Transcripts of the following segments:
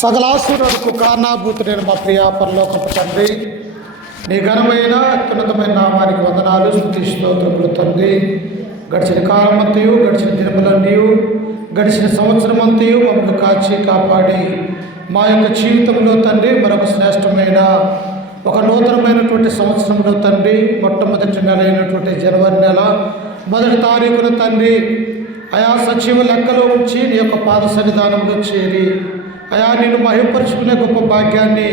సకలాసురులకు కారణాభూతుడైన మా ప్రియ పరలోకపు తండ్రి, నీ ఘనమైన అత్యున్నతమైన నామానికి వందనాలు, స్తుతి స్తోత్రములు తండ్రి. గడిచిన కాలమంతయు, గడిచిన దినములన్నీ, గడిచిన సంవత్సరం అంతయు మమ్మల్ని కాచి కాపాడి మా యొక్క జీవితంలో తండ్రి మరొక శ్రేష్టమైన ఒక నూతనమైనటువంటి సంవత్సరంలో తండ్రి మొట్టమొదటి నెల అయినటువంటి జనవరి నెల 1వ తారీఖున తండ్రి ఆయా సజీవ లెక్కలో ఉంచి నీ యొక్క పాద సన్నిధానంలో చేరి అయా నేను మహిమపరుచుకునే గొప్ప భాగ్యాన్ని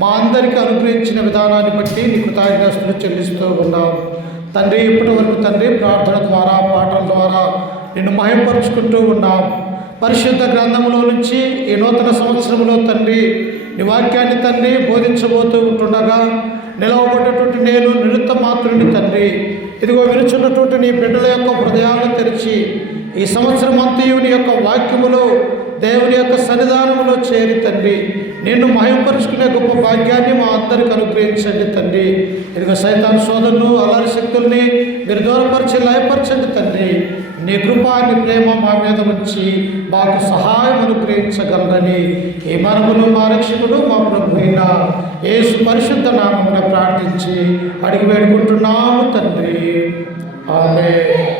మా అందరికీ అనుగ్రహించిన విధానాన్ని బట్టి నీ కృతజ్ఞతలు చెల్లిస్తూ ఉన్నాం తండ్రి. ఇప్పటి వరకు తండ్రి ప్రార్థన ద్వారా, పాటల ద్వారా నిన్ను మహిమపరుచుకుంటూ ఉన్నాం. పరిశుద్ధ గ్రంథంలో నుంచి ఈ నూతన సంవత్సరంలో తండ్రి నీ వాక్యాన్ని తండ్రి బోధించబోతూ ఉంటుండగా నిలవబడ్డటువంటి నేను నిరుత్త మాత్రుని తండ్రి, ఇదిగో విరుచున్నటువంటి నీ బిడ్డల యొక్క హృదయాలను తెరిచి ఈ సంవత్సరం అంతయు నీ యొక్క వాక్యములో దేవుని యొక్క సన్నిధానంలో చేరి తండ్రి నిన్ను మహిమపరుచుకునే గొప్ప భాగ్యాన్ని మా అందరికి అనుగ్రహించండి తండ్రి. ఇదిగో సైతాన్ శోధనను, అల్లరి శక్తుల్ని మీరు దూరపరిచి లయపరచండి తండ్రి. నీ కృప, నీ ప్రేమ మా మీద ఉంచి మాకు సహాయం అనుగ్రహించగలరని ఈ మనమును మా రక్షకుడు మా ప్రభు అయిన యేసు పరిశుద్ధ నామమున ప్రార్థించి అడిగి వేడుకుంటున్నాము తండ్రి. ఆమేన్.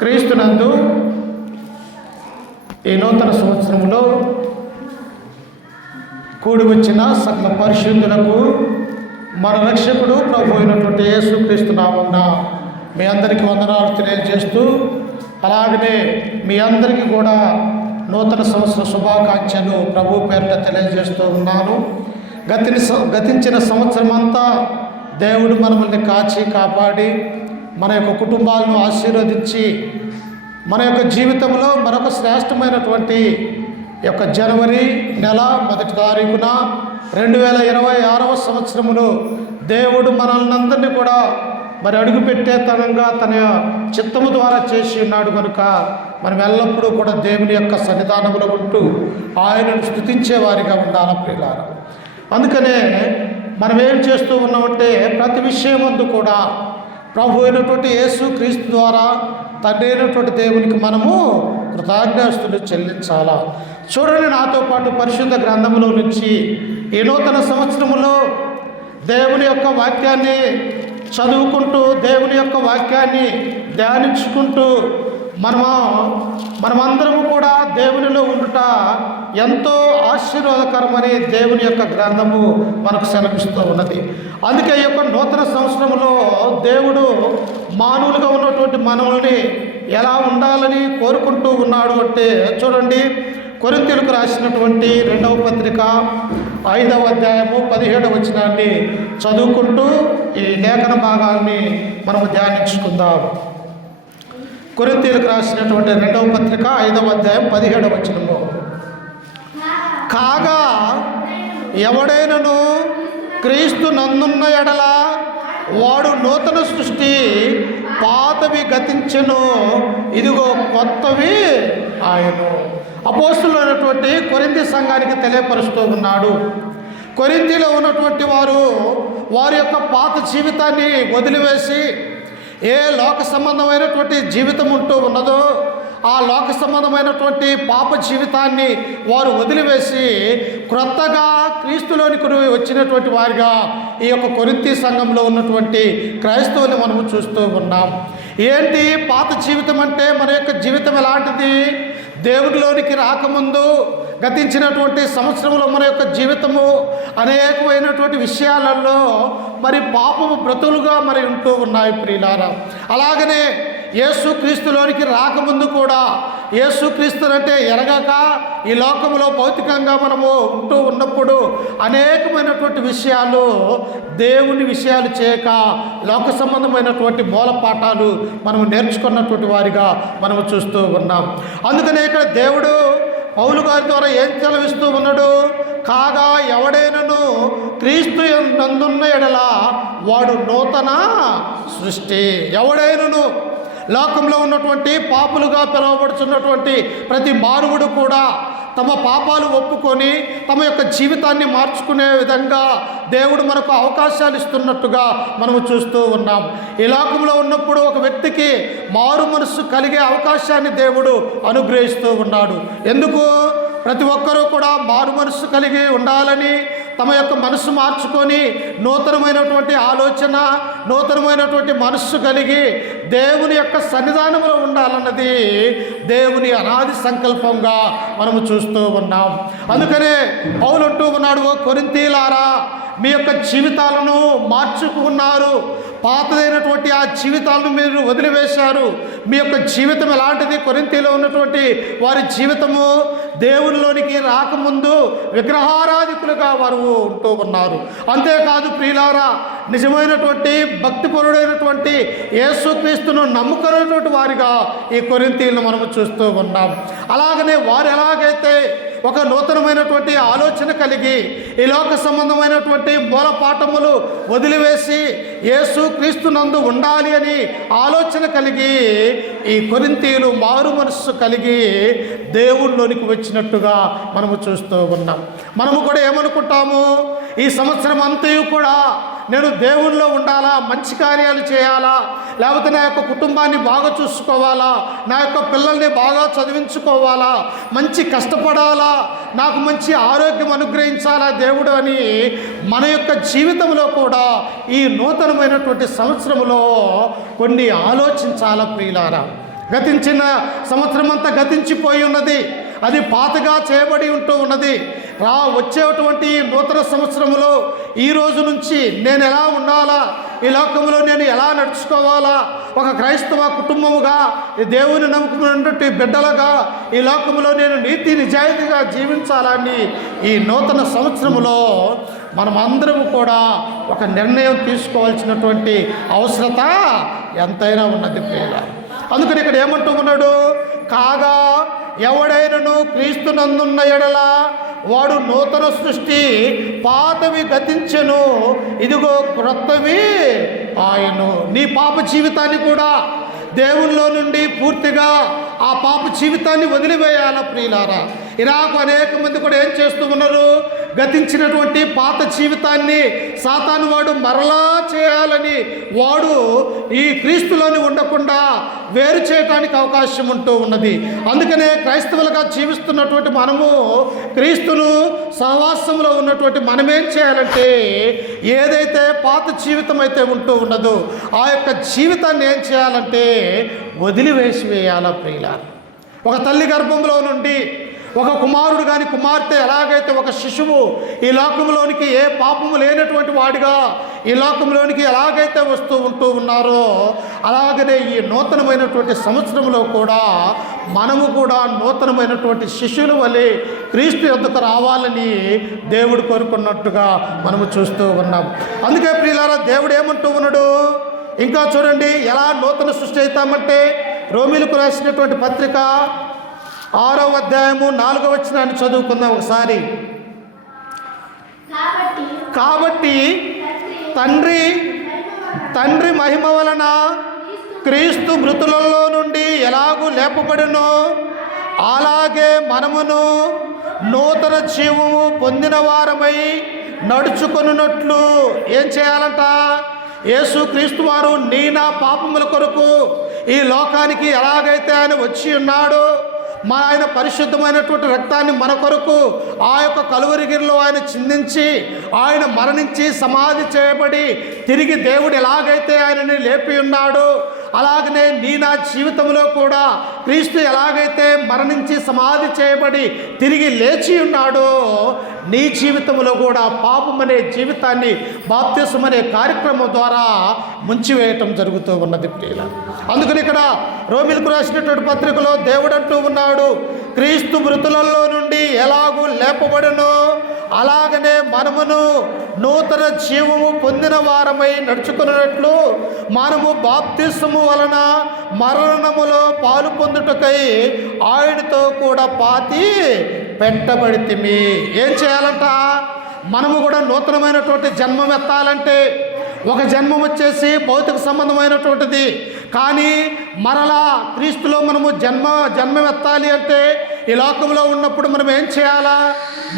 క్రీస్తునందు ఈ నూతన సంవత్సరంలో కూడి వచ్చిన సకల పరిశుద్ధులకు మన రక్షకుడు ప్రభు అయినటువంటి యేసుక్రీస్తు నామమున మీ అందరికీ వందనాలు తెలియజేస్తూ, అలాగనే మీ అందరికీ కూడా నూతన సంవత్సర శుభాకాంక్షలు ప్రభు పేరిట తెలియజేస్తూ ఉన్నాను. గతించిన సంవత్సరం అంతా దేవుడు మనల్ని కాచి కాపాడి మన యొక్క కుటుంబాలను ఆశీర్వదించి మన యొక్క జీవితంలో మరొక శ్రేష్టమైనటువంటి యొక్క జనవరి నెల 1వ తారీఖున 2026వ సంవత్సరములో దేవుడు మనల్ని అందరినీ కూడా మరి అడుగుపెట్టేతనంగా తన చిత్తము ద్వారా చేసి ఉన్నాడు కనుక మనం ఎల్లప్పుడూ కూడా దేవుని యొక్క సన్నిధానంలో ఉంటూ ఆయనను స్తుతించే వారిగా ఉండాలి ప్రియులారా. అందుకనే మనం ఏం చేస్తూ ఉన్నామంటే ప్రతి విషయమందు కూడా ప్రభు అయినటువంటి యేసు క్రీస్తు ద్వారా తండ్రి అయినటువంటి దేవునికి మనము కృతజ్ఞతలు చెల్లించాలా. చూడండి, నాతో పాటు పరిశుద్ధ గ్రంథంలో నుంచి ఈ నూతన సంవత్సరంలో దేవుని యొక్క వాక్యాన్ని చదువుకుంటూ, దేవుని యొక్క వాక్యాన్ని ధ్యానించుకుంటూ మనమందరము కూడా దేవునిలో ఉండుట ఎంతో ఆశీర్వాదకరమని దేవుని యొక్క గ్రంథము మనకు సెలవిస్తూ ఉన్నది. అందుకే ఈ యొక్క నూతన సంవత్సరంలో దేవుడు మానవులుగా ఉన్నటువంటి మనల్ని ఎలా ఉండాలని కోరుకుంటూ ఉన్నాడు అంటే చూడండి, కొరింథీయులకు రాసినటువంటి 2వ పత్రిక 5వ అధ్యాయము 17వ వచనాన్ని చదువుకుంటూ ఈ లేఖన భాగాన్ని మనము ధ్యానించుకుందాం. కొరింథీయులకు రాసినటువంటి 2వ పత్రిక 5వ అధ్యాయం 17వ వచనము, కాగా ఎవడైనను క్రీస్తు నందున్న ఎడల వాడు నూతన సృష్టి, పాతవి గతించెను, ఇదిగో కొత్తవి ఆయను. అపోస్తులైనటువంటి కొరింథీ సంఘానికి తెలియపరుస్తూ ఉన్నాడు. కొరింథీలో ఉన్నటువంటి వారి యొక్క పాత జీవితాన్ని వదిలివేసి ఏ లోక సంబంధమైనటువంటి జీవితం ఉంటూ ఉన్నదో ఆ లోక సంబంధమైనటువంటి పాప జీవితాన్ని వారు వదిలివేసి క్రొత్తగా క్రీస్తులోనికి వచ్చినటువంటి వారిగా ఈ యొక్క కొరింథీ సంఘంలో ఉన్నటువంటి క్రైస్తవుని మనము చూస్తూ ఉన్నాం. ఏంటి పాత జీవితం అంటే? మన యొక్క జీవితం ఎలాంటిది? దేవుడిలోనికి రాకముందు గతించినటువంటి సంవత్సరంలో మన యొక్క జీవితము అనేకమైనటువంటి విషయాలలో మరి పాపము బ్రతులుగా మరి ఉంటూ ఉన్నాయి ప్రియులారా. అలాగనే యేసుక్రీస్తులోనికి రాకముందు కూడా యేసుక్రీస్తునంటే ఎరగక ఈ లోకంలో భౌతికంగా మనము ఉంటూ ఉన్నప్పుడు అనేకమైనటువంటి విషయాలు, దేవుని విషయాలు చేయక లోక సంబంధమైనటువంటి మూలపాఠాలు మనము నేర్చుకున్నటువంటి వారిగా మనము చూస్తూ ఉన్నాం. అందుకనే ఇక్కడ దేవుడు పౌలు గారి ద్వారా ఏం సెలవిస్తూ ఉన్నాడు? కాగా ఎవడైనను క్రీస్తు నందున్న ఎడల వాడు నూతన సృష్టి. ఎవడైనను లోకంలో ఉన్నటువంటి పాపులుగా పిలువబడుతున్నటువంటి ప్రతి మానవుడు కూడా తమ పాపాలు ఒప్పుకొని తమ యొక్క జీవితాన్ని మార్చుకునే విధంగా దేవుడు మనకు అవకాశాలు ఇస్తున్నట్టుగా మనము చూస్తూ ఉన్నాం. ఈ లోకంలో ఉన్నప్పుడు ఒక వ్యక్తికి మారు మనస్సు కలిగే అవకాశాన్ని దేవుడు అనుగ్రహిస్తూ ఉన్నాడు. ఎందుకు? ప్రతి ఒక్కరూ కూడా మారు మనసు కలిగి ఉండాలని, తమ యొక్క మనసు మార్చుకొని నూతనమైనటువంటి ఆలోచన, నూతనమైనటువంటి మనస్సు కలిగి దేవుని యొక్క సన్నిధానంలో ఉండాలన్నది దేవుని అనాది సంకల్పంగా మనము చూస్తూ ఉన్నాం. అందుకనే పౌలు అంటూ ఉన్నాడు, ఓ కొరింథీయులారా, మీ యొక్క జీవితాలను మార్చుకున్నారు, పాతదైనటువంటి ఆ జీవితాలను మీరు వదిలివేశారు. మీ యొక్క జీవితం ఎలాంటిది? కొరింథీలో ఉన్నటువంటి వారి జీవితము దేవునిలోనికి రాకముందు విగ్రహారాధికులుగా వారు ఉంటూ ఉన్నారు. అంతేకాదు ప్రియులారా, నిజమైనటువంటి భక్తిపరుడైనటువంటి యేసుక్రీస్తును నమ్ముకున్నటువంటి వారిగా ఈ కొరింథీలను మనము చూస్తూ ఉన్నాం. అలాగనే వారు ఎలాగైతే ఒక నూతనమైనటువంటి ఆలోచన కలిగి ఈ లోక సంబంధమైనటువంటి మూలపాఠములు వదిలివేసి యేసుక్రీస్తు నందు ఉండాలి అని ఆలోచన కలిగి ఈ కొరింథీయులు మారు మనస్సు కలిగి దేవుళ్ళలోనికి వచ్చినట్టుగా మనము చూస్తూ ఉన్నాం. మనము కూడా ఏమనుకుంటాము, ఈ సంవత్సరం అంతయు కూడా నేను దేవుళ్ళలో ఉండాలా, మంచి కార్యాలు చేయాలా, లేకపోతే నా యొక్క కుటుంబాన్ని బాగా చూసుకోవాలా, నా యొక్క పిల్లల్ని బాగా చదివించుకోవాలా, మంచి కష్టపడాలా, నాకు మంచి ఆరోగ్యం అనుగ్రహించాలా దేవుడు అని మన యొక్క జీవితంలో కూడా ఈ నూతనమైనటువంటి సంవత్సరంలో కొన్ని ఆలోచించాలా ప్రియులారా. గతించిన సంవత్సరం అంతా గతించిపోయి ఉన్నది, అది పాతగా చేయబడి ఉంటూ ఉన్నది. వచ్చేటువంటి నూతన సంవత్సరంలో ఈ రోజు నుంచి నేను ఎలా ఉండాలా, ఈ లోకంలో నేను ఎలా నడుచుకోవాలా, ఒక క్రైస్తవ కుటుంబముగా, ఈ దేవుని నమ్ముకున్నటువంటి బిడ్డలుగా ఈ లోకంలో నేను నీతి నిజాయితీగా జీవించాలని ఈ నూతన సంవత్సరంలో మనమందరం కూడా ఒక నిర్ణయం తీసుకోవాల్సినటువంటి అవసరత ఎంతైనా ఉన్నది ప్రియుల. అందుకని ఇక్కడ ఏమంటూ ఉన్నాడు, కాగా ఎవడైనను క్రీస్తునందున్న ఎడల వాడు నూతన సృష్టి, పాతవి గతించెను, ఇదిగో క్రొత్తవి ఆయను. నీ పాప జీవితాన్ని కూడా దేవునిలో నుండి పూర్తిగా ఆ పాప జీవితాన్ని వదిలివేయాల ప్రియులారా. ఇలాగ అనేక మంది కూడా ఏం చేస్తూ ఉన్నారు, గతించినటువంటి పాత జీవితాన్ని సాతాను వాడు మరలా చేయాలని వాడు ఈ క్రీస్తులోని ఉండకుండా వేరు చేయడానికి అవకాశం ఉంటూ ఉన్నది. అందుకనే క్రైస్తవులుగా జీవిస్తున్నటువంటి మనము, క్రీస్తును సహవాసంలో ఉన్నటువంటి మనమేం చేయాలంటే, ఏదైతే పాత జీవితం అయితే ఉంటూ ఉన్నదో ఆ యొక్క జీవితాన్ని ఏం చేయాలంటే వదిలివేసివేయాల ప్రియులారా. ఒక తల్లి గర్భంలో నుండి ఒక కుమారుడు కానీ కుమార్తె ఎలాగైతే ఒక శిశువు ఈ లోకంలోనికి ఏ పాపము లేనటువంటి వాడిగా ఈ లోకంలోనికి ఎలాగైతే ఉంటూ ఉన్నారో, అలాగనే ఈ నూతనమైనటువంటి సంవత్సరంలో కూడా మనము కూడా నూతనమైనటువంటి శిశువుల వలె క్రీస్తు యొద్దకు రావాలని దేవుడు కోరుకున్నట్టుగా మనము చూస్తూ ఉన్నాం. అందుకే ప్రియులారా, దేవుడు ఏమంటూ ఉన్నాడు, ఇంకా చూడండి ఎలా నూతన సృష్టి అవుతామంటే, రోమీలకు రాసినటువంటి పత్రిక 6వ అధ్యాయము 4వ వచనాన్ని చదువుకుందాం ఒకసారి. కాబట్టి తండ్రి మహిమ వలన క్రీస్తు మృతులలో నుండి ఎలాగూ లేపబడినో అలాగే మనమును నూతన జీవము పొందిన వారమై నడుచుకొనున్నట్లు ఏం చేయాలంట, యేసుక్రీస్తు వారు నీ నా పాపముల కొరకు ఈ లోకానికి ఎలాగైతే ఆయన వచ్చి ఉన్నాడో, ఆయన పరిశుద్ధమైనటువంటి రక్తాన్ని మన కొరకు ఆ యొక్క కలువరిగిరిలో ఆయన చిందించి, ఆయన మరణించి సమాధి చేయబడి తిరిగి దేవుడు ఎలాగైతే ఆయనని లేపి ఉన్నాడో, అలాగనే నీ నా జీవితంలో కూడా క్రీస్తు ఎలాగైతే మరణించి సమాధి చేయబడి తిరిగి లేచి ఉన్నాడో, నీ జీవితంలో కూడా పాపం అనే జీవితాన్ని బాప్తిసం అనే కార్యక్రమం ద్వారా ముంచివేయటం జరుగుతూ ఉన్నది ప్రియుల. అందుకని ఇక్కడ రోమీలకు రాసినటువంటి పత్రికలో దేవుడు అంటూ ఉన్నాడు, క్రీస్తు మృతులలో నుండి ఎలాగూ లేపబడను అలాగనే మనమును నూతన జీవము పొందిన వారమై నడుచుకున్నట్లు మనము బాప్తిసము వలన మరణములో పాలు పొందుటకై ఆయనతో కూడా పాతి పెట్టబడితిమి. ఏం చేయాలంట, మనము కూడా నూతనమైనటువంటి జన్మం ఎత్తాలంటే, ఒక జన్మం వచ్చేసి భౌతిక సంబంధమైనటువంటిది, కానీ మరలా క్రీస్తులో మనము జన్మం ఎత్తాలి అంటే ఈ లోకంలో ఉన్నప్పుడు మనం ఏం చేయాలా,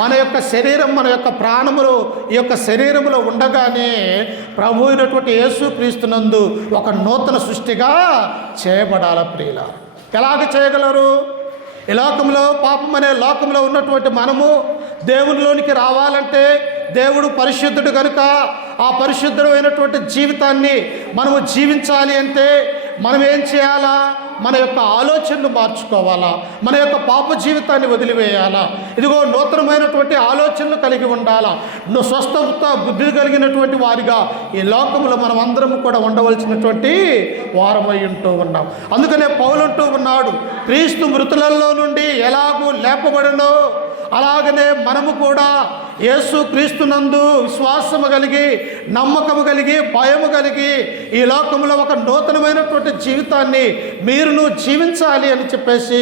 మన యొక్క శరీరం, మన యొక్క ప్రాణములు ఈ యొక్క శరీరములో ఉండగానే ప్రభు అయినటువంటి యేసుక్రీస్తునందు ఒక నూతన సృష్టిగా చేయబడాల ప్రియుల. ఎలాగ చేయగలరు? ఈ లోకంలో పాపం అనే లోకంలో ఉన్నటువంటి మనము దేవునిలోనికి రావాలంటే దేవుడు పరిశుద్ధుడు కనుక ఆ పరిశుద్ధమైనటువంటి జీవితాన్ని మనము జీవించాలి అంటే మనం ఏం చేయాలా? మన యొక్క ఆలోచనలు మార్చుకోవాలా, మన యొక్క పాప జీవితాన్ని వదిలివేయాలా. ఇదిగో నూతనమైనటువంటి ఆలోచనలు కలిగి ఉండాలా, స్వస్థత బుద్ధి కలిగినటువంటి వారిగా ఈ లోకంలో మనం అందరం కూడా ఉండవలసినటువంటి వారమై ఉంటూ ఉన్నాం. అందుకనే పౌలు అంటూ ఉన్నాడు, క్రీస్తు మృతులలో నుండి ఎలాగూ లేపబడనో అలాగనే మనము కూడా యేసు క్రీస్తునందు విశ్వాసము కలిగి, నమ్మకము కలిగి, భయము కలిగి ఈ లోకంలో ఒక నూతనమైనటువంటి జీవితాన్ని మీరును జీవించాలి అని చెప్పేసి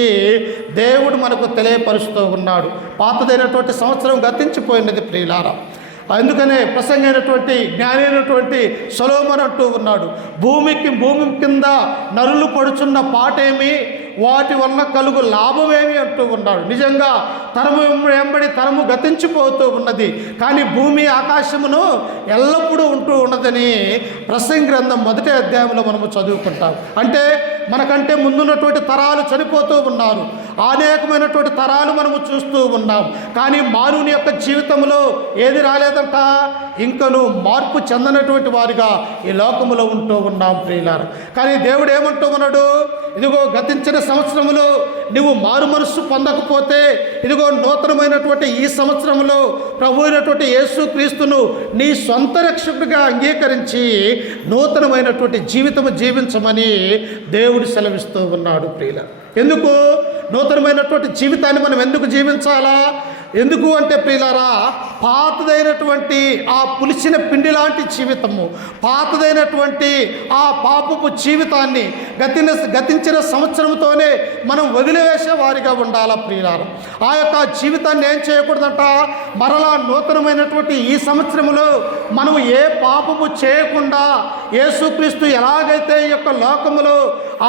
దేవుడు మనకు తెలియపరుస్తూ ఉన్నాడు. పాతదైనటువంటి సంవత్సరం గతించిపోయినది ప్రియులారా. అందుకనే ప్రసంగైనటువంటి జ్ఞాని అయినటువంటి సొలొమోను అంటూ ఉన్నాడు, భూమి కింద నరులు పడుచున్న పాటేమి, వాటి వలన కలుగు లాభమేమి అంటూ ఉన్నాడు. నిజంగా తరము వెంబడి తరము గతించిపోతూ ఉన్నది, కానీ భూమి ఆకాశమును ఎల్లప్పుడూ ఉంటూ ఉన్నదని ప్రసంగి గ్రంథం 1వ అధ్యాయంలో మనము చదువుకుంటాం. అంటే మనకంటే ముందున్నటువంటి తరాలు చనిపోతూ ఉన్నారు, అనేకమైనటువంటి తరాలు మనము చూస్తూ ఉన్నాం. కానీ మానవుని యొక్క జీవితంలో ఏది రాలేదంట, ఇంకను మార్పు చెందనటువంటి వారిగా ఈ లోకములో ఉంటూ ఉన్నాం ప్రియులారా. కానీ దేవుడు ఏమంటూ ఉన్నాడు, ఇదిగో గతించిన సంవత్సరములో నువ్వు మారు మనస్సు పొందకపోతే ఇదిగో నూతనమైనటువంటి ఈ సంవత్సరంలో ప్రభు అయినటువంటి యేసు క్రీస్తును నీ సొంత రక్షకుడిగా అంగీకరించి నూతనమైనటువంటి జీవితము జీవించమని దేవుడు సెలవిస్తూ ఉన్నాడు ప్రియులారా. ఎందుకు నూతనమైనటువంటి జీవితాన్ని మనం ఎందుకు జీవించాలా? ఎందుకు అంటే ప్రియులారా, పాతదైనటువంటి ఆ పులిసిన పిండి లాంటి జీవితము, పాతదైనటువంటి ఆ పాపపు జీవితాన్ని గతించిన సంవత్సరంతోనే మనం వదిలివేసే వారిగా ఉండాలా ప్రియులారా. ఆ యొక్క జీవితాన్ని ఏం చేయకూడదంట, మరలా నూతనమైనటువంటి ఈ సంవత్సరంలో మనం ఏ పాపము చేయకుండా యేసుక్రీస్తు ఎలాగైతే ఈ యొక్క లోకములో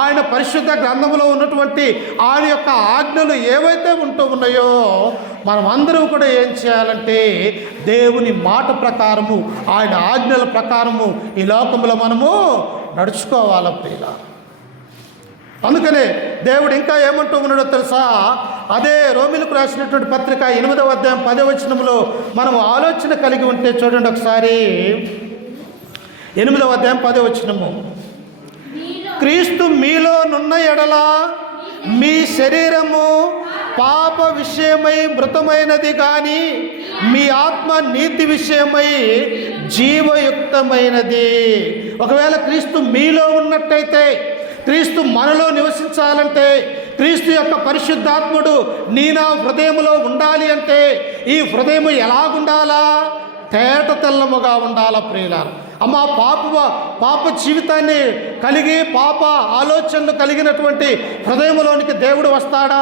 ఆయన పరిశుద్ధ గ్రంథములో ఉన్నటువంటి ఆయన యొక్క ఆజ్ఞలు ఏవైతే ఉంటూ ఉన్నాయో మనం అందరూ కూడా ఏం చేయాలంటే దేవుని మాట ప్రకారము, ఆయన ఆజ్ఞల ప్రకారము ఈ లోకంలో మనము నడుచుకోవాలి ప్రియులారా. అందుకనే దేవుడు ఇంకా ఏమంటూ ఉన్నాడో తెలుసా, అదే రోమీయులకు రాసినటువంటి పత్రిక 8వ అధ్యాయం 10వ వచనంలో మనము ఆలోచన కలిగి ఉంటే చూడండి ఒకసారి. 8వ అధ్యాయం 10వ వచనము, క్రీస్తు మీలోనున్న ఎడల మీ శరీరము పాప విషయమై మృతమైనది కానీ మీ ఆత్మ నీతి విషయమై జీవయుక్తమైనది. ఒకవేళ క్రీస్తు మీలో ఉన్నట్టయితే, క్రీస్తు మనలో నివసించాలంటే, క్రీస్తు యొక్క పరిశుద్ధాత్ముడు నీ నా హృదయములో ఉండాలి అంటే ఈ హృదయము ఎలాగుండాలా? తేట తెల్లముగా ఉండాలా ప్రియులారా. అమ్మ పాప జీవితాన్ని కలిగి పాప ఆలోచనలు కలిగినటువంటి హృదయంలోనికి దేవుడు వస్తాడా?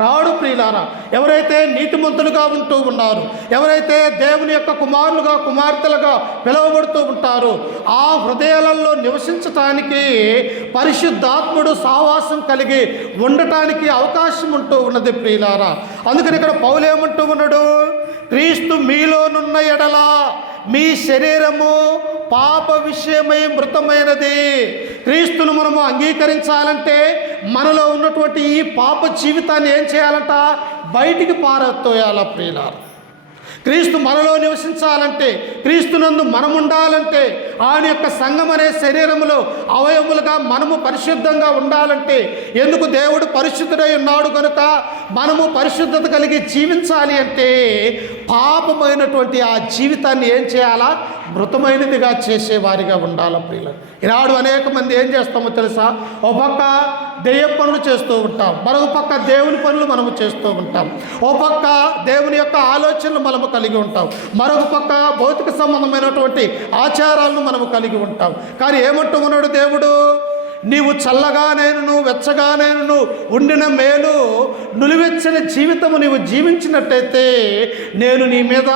రాడు ప్రియులారా. ఎవరైతే నీతిమంతులుగా ఉంటూ ఉన్నారు, ఎవరైతే దేవుని యొక్క కుమారులుగా కుమార్తెలుగా పిలువబడుతూ ఉంటారో ఆ హృదయాలలో నివసించటానికి పరిశుద్ధాత్ముడు సావాసం కలిగి ఉండటానికి అవకాశం ఉంటూ ఉన్నది ప్రియులారా. అందుకని ఇక్కడ పౌలు ఏమంటూ ఉన్నాడు, క్రీస్తు మీలోనున్న ఎడల మీ శరీరము పాప విషయమై మృతమైనది. క్రీస్తును మనము అంగీకరించాలంటే మనలో ఉన్నటువంటి ఈ పాప జీవితాన్ని ఏం చేయాలంట? బయటికి పారతోయాల ప్రియులారా. క్రీస్తు మనలో నివసించాలంటే, క్రీస్తునందు మనం ఉండాలంటే, ఆయన యొక్క సంఘం అనే శరీరంలో అవయములుగా మనము పరిశుద్ధంగా ఉండాలంటే, ఎందుకు దేవుడు పరిశుద్ధుడై ఉన్నాడు కనుక మనము పరిశుద్ధత కలిగి జీవించాలి అంటే పాపమైనటువంటి ఆ జీవితాన్ని ఏం చేయాలా? మృతమైనదిగా చేసేవారిగా ఉండాలి ప్రియులు. ఈనాడు అనేక మంది ఏం చేస్తామో తెలుసా, ఓ పక్క దెయ్య పనులు చేస్తూ ఉంటాం, మరొక పక్క దేవుని పనులు మనము చేస్తూ ఉంటాం. ఓ పక్క దేవుని యొక్క ఆలోచనలు మనము కలిగి ఉంటాం, మరొక పక్క భౌతిక సంబంధమైనటువంటి ఆచారాలను మనము కలిగి ఉంటాం. కానీ ఏమంటూ ఉన్నాడు దేవుడు, నీవు చల్లగానైనను వెచ్చగానైనను ఉండిన మేలు నులివెచ్చని జీవితము నీవు జీవించినట్టయితే నేను నీ మీద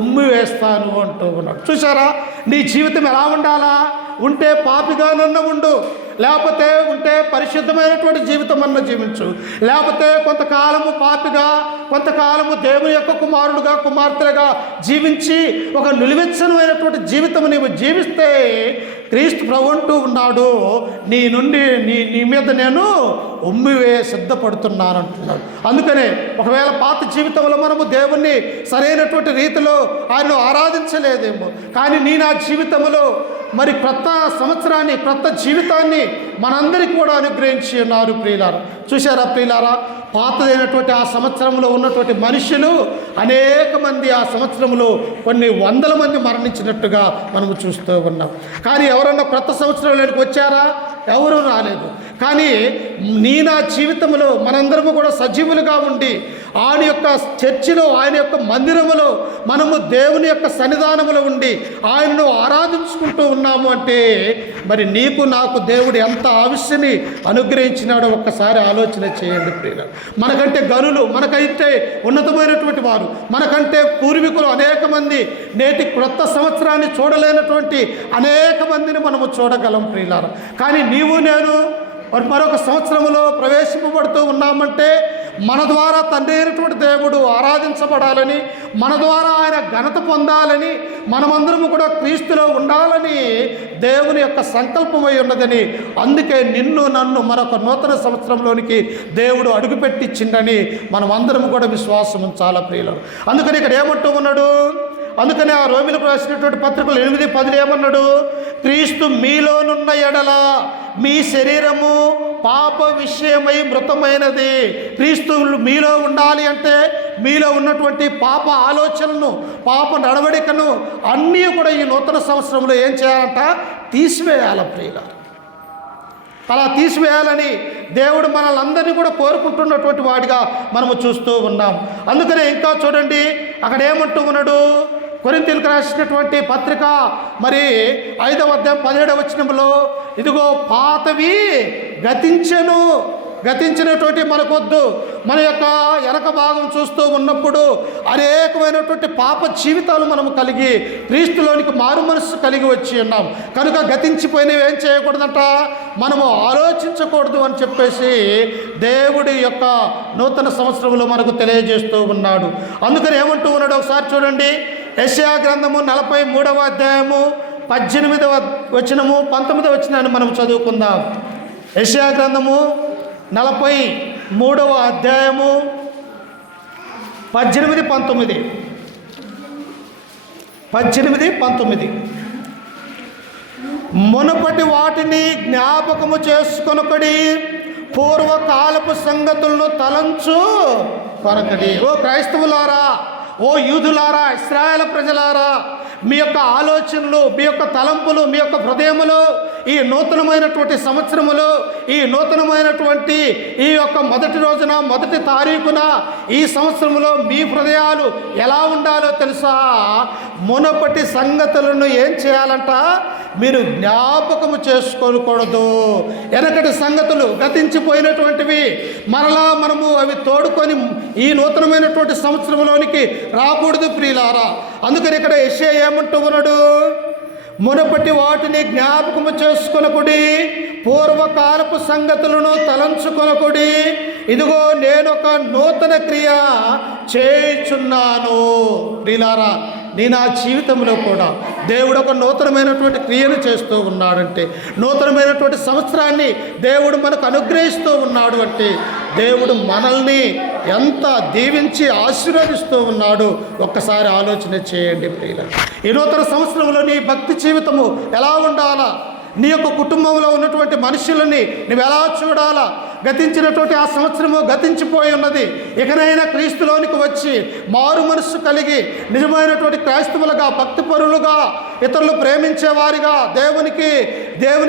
ఉమ్మి వేస్తాను అంటూ ఉన్నాడు. చూసారా, నీ జీవితం ఎలా ఉండాలా? ఉంటే పాపిగానన్న ఉండు, లేకపోతే ఉంటే పరిశుద్ధమైనటువంటి జీవితం అన్న జీవించు, లేకపోతే కొంతకాలము పాపిగా కొంతకాలము దేవుని యొక్క కుమారుడుగా కుమార్తెలుగా జీవించి ఒక నిలువెచ్చనమైనటువంటి జీవితం నీవు జీవిస్తే క్రీస్తు ప్రభు అంటూ ఉన్నాడు, నీ నుండి నీ మీద నేను ఉమ్మివే సిద్ధపడుతున్నాను అంటున్నాడు. అందుకనే ఒకవేళ పాత జీవితంలో మనము దేవుణ్ణి సరైనటువంటి రీతిలో ఆయనను ఆరాధించలేదేమో, కానీ నా జీవితంలో మరి క్రొత్త సంవత్సరాన్ని, క్రొత్త జీవితాన్ని మనందరికీ కూడా అనుగ్రహించి ఉన్నారు ప్రియులారా. చూశారా ప్రియులారా, పాతదైనటువంటి ఆ సంవత్సరంలో ఉన్నటువంటి మనుషులు అనేక మంది ఆ సంవత్సరంలో కొన్ని వందల మంది మరణించినట్టుగా మనము చూస్తూ ఉన్నాం. కానీ ఎవరన్నా క్రొత్త సంవత్సరంలోకి వచ్చారా? ఎవరూ రాలేదు. కానీ నా జీవితంలో మనందరము కూడా సజీవులుగా ఉండి ఆయన యొక్క చర్చిలో, ఆయన యొక్క మందిరములో మనము దేవుని యొక్క సన్నిధానములో ఉండి ఆయనను ఆరాధించుకుంటూ ఉన్నాము అంటే మరి నీకు నాకు దేవుడు ఎంత ఆవిష్యని అనుగ్రహించినాడో ఒక్కసారి ఆలోచన చేయండి ప్రియులు. మనకంటే గనులు, మనకంటే ఉన్నతమైనటువంటి వారు, మనకంటే పూర్వీకులు అనేక మంది నేటి క్రొత్త సంవత్సరాన్ని చూడలేనటువంటి అనేక మందిని మనము చూడగలం ప్రియులారా. కానీ నీవు నేను మరొక సంవత్సరంలో ప్రవేశింపబడుతూ ఉన్నామంటే మన ద్వారా తండ్రి అయినటువంటి దేవుడు ఆరాధించబడాలని, మన ద్వారా ఆయన ఘనత పొందాలని, మనమందరము కూడా క్రీస్తులో ఉండాలని దేవుని యొక్క సంకల్పమై ఉన్నదని, అందుకే నిన్ను నన్ను మరొక నూతన సంవత్సరంలోనికి దేవుడు అడుగుపెట్టించిందని మనం అందరం కూడా విశ్వాసం ఉంచాలా ప్రియులు. అందుకని ఇక్కడ ఏమంటూ ఉన్నాడు? అందుకని ఆ రోమిలకు రాసినటువంటి పత్రికలు 8:10 ఏమన్నాడు? క్రీస్తు మీలోనున్న ఎడల మీ శరీరము పాప విషయమై మృతమైనది. క్రీస్తు మీలో ఉండాలి అంటే మీలో ఉన్నటువంటి పాప ఆలోచనలను, పాప నడవడికను అన్నీ కూడా ఈ నూతన సంవత్సరంలో ఏం చేయాలంట? తీసివేయాలి ప్రియులారా. అలా తీసివేయాలని దేవుడు మనల్ని అందరినీ కూడా కోరుకుంటున్నటువంటి వాడిగా మనము చూస్తూ ఉన్నాం. అందుకనే ఇంకా చూడండి, అక్కడ ఏమంటూ ఉన్నాడు? కొరింథీయులకు రాసినటువంటి పత్రిక మరి 5వ అధ్యాయం 17వ వచనంలో, ఇదిగో పాతవి గతించెను. గతించినటువంటి మనకొద్దు. మన యొక్క వెనక భాగం చూస్తూ ఉన్నప్పుడు అనేకమైనటువంటి పాప జీవితాలు మనము కలిగి క్రీస్తులోనికి మారు మనస్సు కలిగి వచ్చి ఉన్నాం. కనుక గతించిపోయినవి ఏం చేయకూడదంట? మనము ఆలోచించకూడదు అని చెప్పేసి దేవుడి యొక్క నూతన సంవత్సరంలో మనకు తెలియజేస్తూ ఉన్నాడు. అందుకని ఏమంటూ ఉన్నాడు ఒకసారి చూడండి. యెషయా గ్రంథము 43వ అధ్యాయము 18వ వచనము 19వ వచనాన్ని మనం చదువుకుందాం. యెషయా గ్రంథము 43వ అధ్యాయము 18-19 మునుపటి వాటిని జ్ఞాపకము చేసుకొనకడి, పూర్వకాలపు సంగతులను తలంచు కొనకడి. ఓ క్రైస్తవులారా, ఓ యూదులారా, ఇశ్రాయేలు ప్రజలారా, మీ యొక్క ఆలోచనలు, మీ యొక్క తలంపులు, మీ యొక్క హృదయములు ఈ నూతనమైనటువంటి సంవత్సరములో, ఈ నూతనమైనటువంటి ఈ యొక్క మొదటి రోజున, మొదటి తారీఖున ఈ సంవత్సరంలో మీ హృదయాలు ఎలా ఉండాలో తెలుసా? మునపటి సంగతులను ఏం చేయాలంట? మీరు జ్ఞాపకము చేసుకోకూడదు. వెనకటి సంగతులు గతించిపోయినటువంటివి మరలా మనము అవి తోడుకొని ఈ నూతనమైనటువంటి సంవత్సరంలోనికి రాకూడదు ప్రియులారా. అందుకని ఇక్కడ యెషయా ఏమంటూ ఉన్నాడు? మునపటి వాటిని జ్ఞాపకము చేసుకొనకుడి, పూర్వకాలపు సంగతులను తలంచుకొనకుడి. ఇదిగో నేనొక నూతన క్రియ చేయుచున్నాను. ప్రియులారా, నా జీవితంలో కూడా దేవుడు ఒక నూతనమైనటువంటి క్రియను చేస్తూ ఉన్నాడంటే, నూతనమైనటువంటి సంవత్సరాన్ని దేవుడు మనకు అనుగ్రహిస్తూ ఉన్నాడు అంటే దేవుడు మనల్ని ఎంత దీవించి ఆశీర్వదిస్తూ ఉన్నాడు ఒక్కసారి ఆలోచన చేయండి ప్రియులారా. ఈ నూతన సంవత్సరంలో నీ భక్తి జీవితము ఎలా ఉండాలా? నీ యొక్క కుటుంబంలో ఉన్నటువంటి మనుషులని నువ్వు ఎలా చూడాలా? గతించినటువంటి ఆ సంవత్సరము గతించిపోయి ఉన్నది. ఇకనైనా క్రీస్తులోనికి వచ్చి మారు మనస్సు కలిగి నిజమైనటువంటి క్రైస్తవులుగా, భక్తిపరులుగా, ఇతరులు ప్రేమించేవారిగా, దేవుని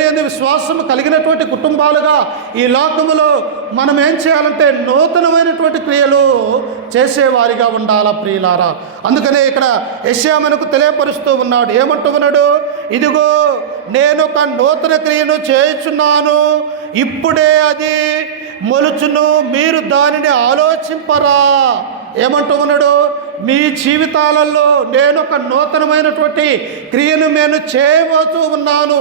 యందు విశ్వాసం కలిగినటువంటి కుటుంబాలుగా ఈ లోకములో మనం ఏం చేయాలంటే నూతనమైనటువంటి క్రియలు చేసేవారిగా ఉండాలా ప్రియులారా. అందుకనే ఇక్కడ యెషయా మనకు తెలియపరుస్తూ ఉన్నాడు. ఏమంటూ ఉన్నాడు? ఇదిగో నేను ఒక నూతన క్రియను చేయుచున్నాను, ఇప్పుడే అది మొలుచును, మీరు దానిని ఆలోచింపరా. ఏమంటూ ఉన్నాడు? మీ జీవితాలలో నేను ఒక నూతనమైనటువంటి క్రియను నేను చేయబోతూ ఉన్నాను.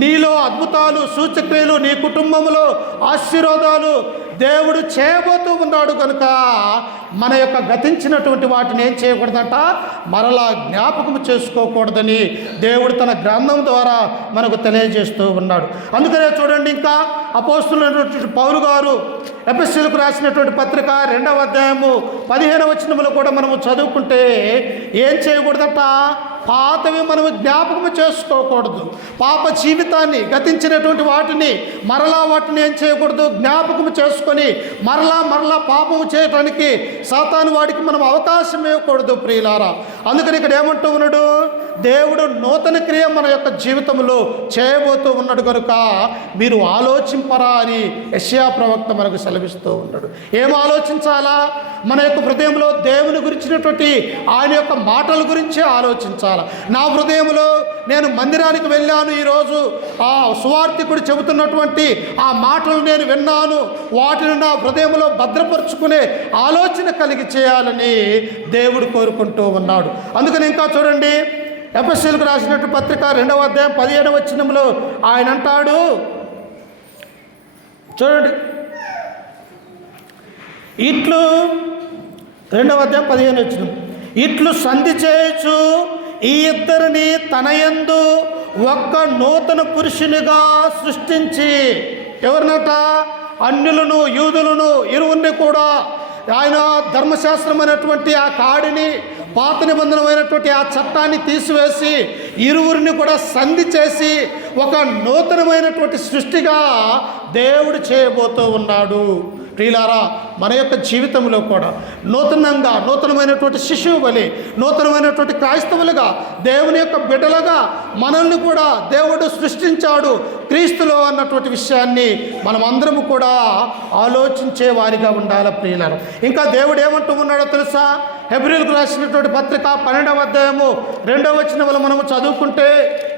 నీలో అద్భుతాలు, సూచక్రియలు, నీ కుటుంబంలో ఆశీర్వాదాలు దేవుడు చేయబోతూ ఉన్నాడు కనుక మన యొక్క గతించినటువంటి వాటిని ఏం చేయకూడదంట, మరలా జ్ఞాపకం చేసుకోకూడదని దేవుడు తన గ్రంథం ద్వారా మనకు తెలియజేస్తూ ఉన్నాడు. అందుకనే చూడండి, ఇంకా అపోస్తులైనటువంటి పౌలు గారు ఎఫెసీయులకు రాసినటువంటి పత్రిక 2వ అధ్యాయము 15వ వచనములో కూడా మనము చదువుకుంటే ఏం చేయకూడదట, పాతవి మనము జ్ఞాపకం చేసుకోకూడదు. పాప జీవితాన్ని, గతించినటువంటి వాటిని మరలా వాటిని ఏం చేయకూడదు, జ్ఞాపకం చేసుకొని మరలా పాపము చేయటానికి సాతాను వాడికి మనం అవకాశం ఇవ్వకూడదు ప్రియులారా. అందుకని ఇక్కడ ఏమంటూ ఉన్నాడు, దేవుడు నూతన క్రియ మన యొక్క జీవితంలో చేయబోతూ ఉన్నాడు కనుక మీరు ఆలోచింపరా అని యెషయా ప్రవక్త మనకు సెలవిస్తూ ఉన్నాడు. ఏం ఆలోచించాలా? మన యొక్క హృదయంలో దేవుని గురించినటువంటి ఆయన యొక్క మాటల గురించి ఆలోచించాలి. నా హృదయంలో నేను మందిరానికి వెళ్ళాను, ఈరోజు ఆ సువార్తికుడు చెబుతున్నటువంటి ఆ మాటలు నేను విన్నాను, వాటిని నా హృదయంలో భద్రపరుచుకునే ఆలోచన కలిగి చేయాలని దేవుడు కోరుకుంటూ ఉన్నాడు. అందుకని ఇంకా చూడండి, ఎఫెసీయులకు రాసినట్టు పత్రిక 2వ అధ్యాయం 15వ వచనంలో ఆయన అంటాడు, చూడండి, ఇట్లు 2వ అధ్యాయం 15వ వచనం, ఇట్లు సంధి చేయొచ్చు ఈ ఇద్దరిని తన యందు ఒక్క నూతన పురుషునిగా సృష్టించి, ఎవరినట, అన్యులను యూదులను ఇరువురిని కూడా ఆయన ధర్మశాస్త్రమైనటువంటి ఆ కాడిని, పాత నిబంధనమైనటువంటి ఆ చట్టాన్ని తీసివేసి ఇరువురిని కూడా సంధి చేసి ఒక నూతనమైనటువంటి సృష్టిగా దేవుడు చేయబోతూ ఉన్నాడు. ప్రియులారా, మన యొక్క జీవితంలో కూడా నూతనమైనటువంటి శిశువు వలె, నూతనమైనటువంటి క్రైస్తవులుగా, దేవుని యొక్క బిడ్డలుగా మనల్ని కూడా దేవుడు సృష్టించాడు క్రీస్తులో అన్నటువంటి విషయాన్ని మనం అందరము కూడా ఆలోచించే వారిగా ఉండాలి ప్రియులారా. ఇంకా దేవుడు ఏమంటూ ఉన్నాడో తెలుసా? హెబ్రీయులకు రాసినటువంటి పత్రిక 12వ అధ్యాయము 2వ వచనములో మనము చదువుకుంటే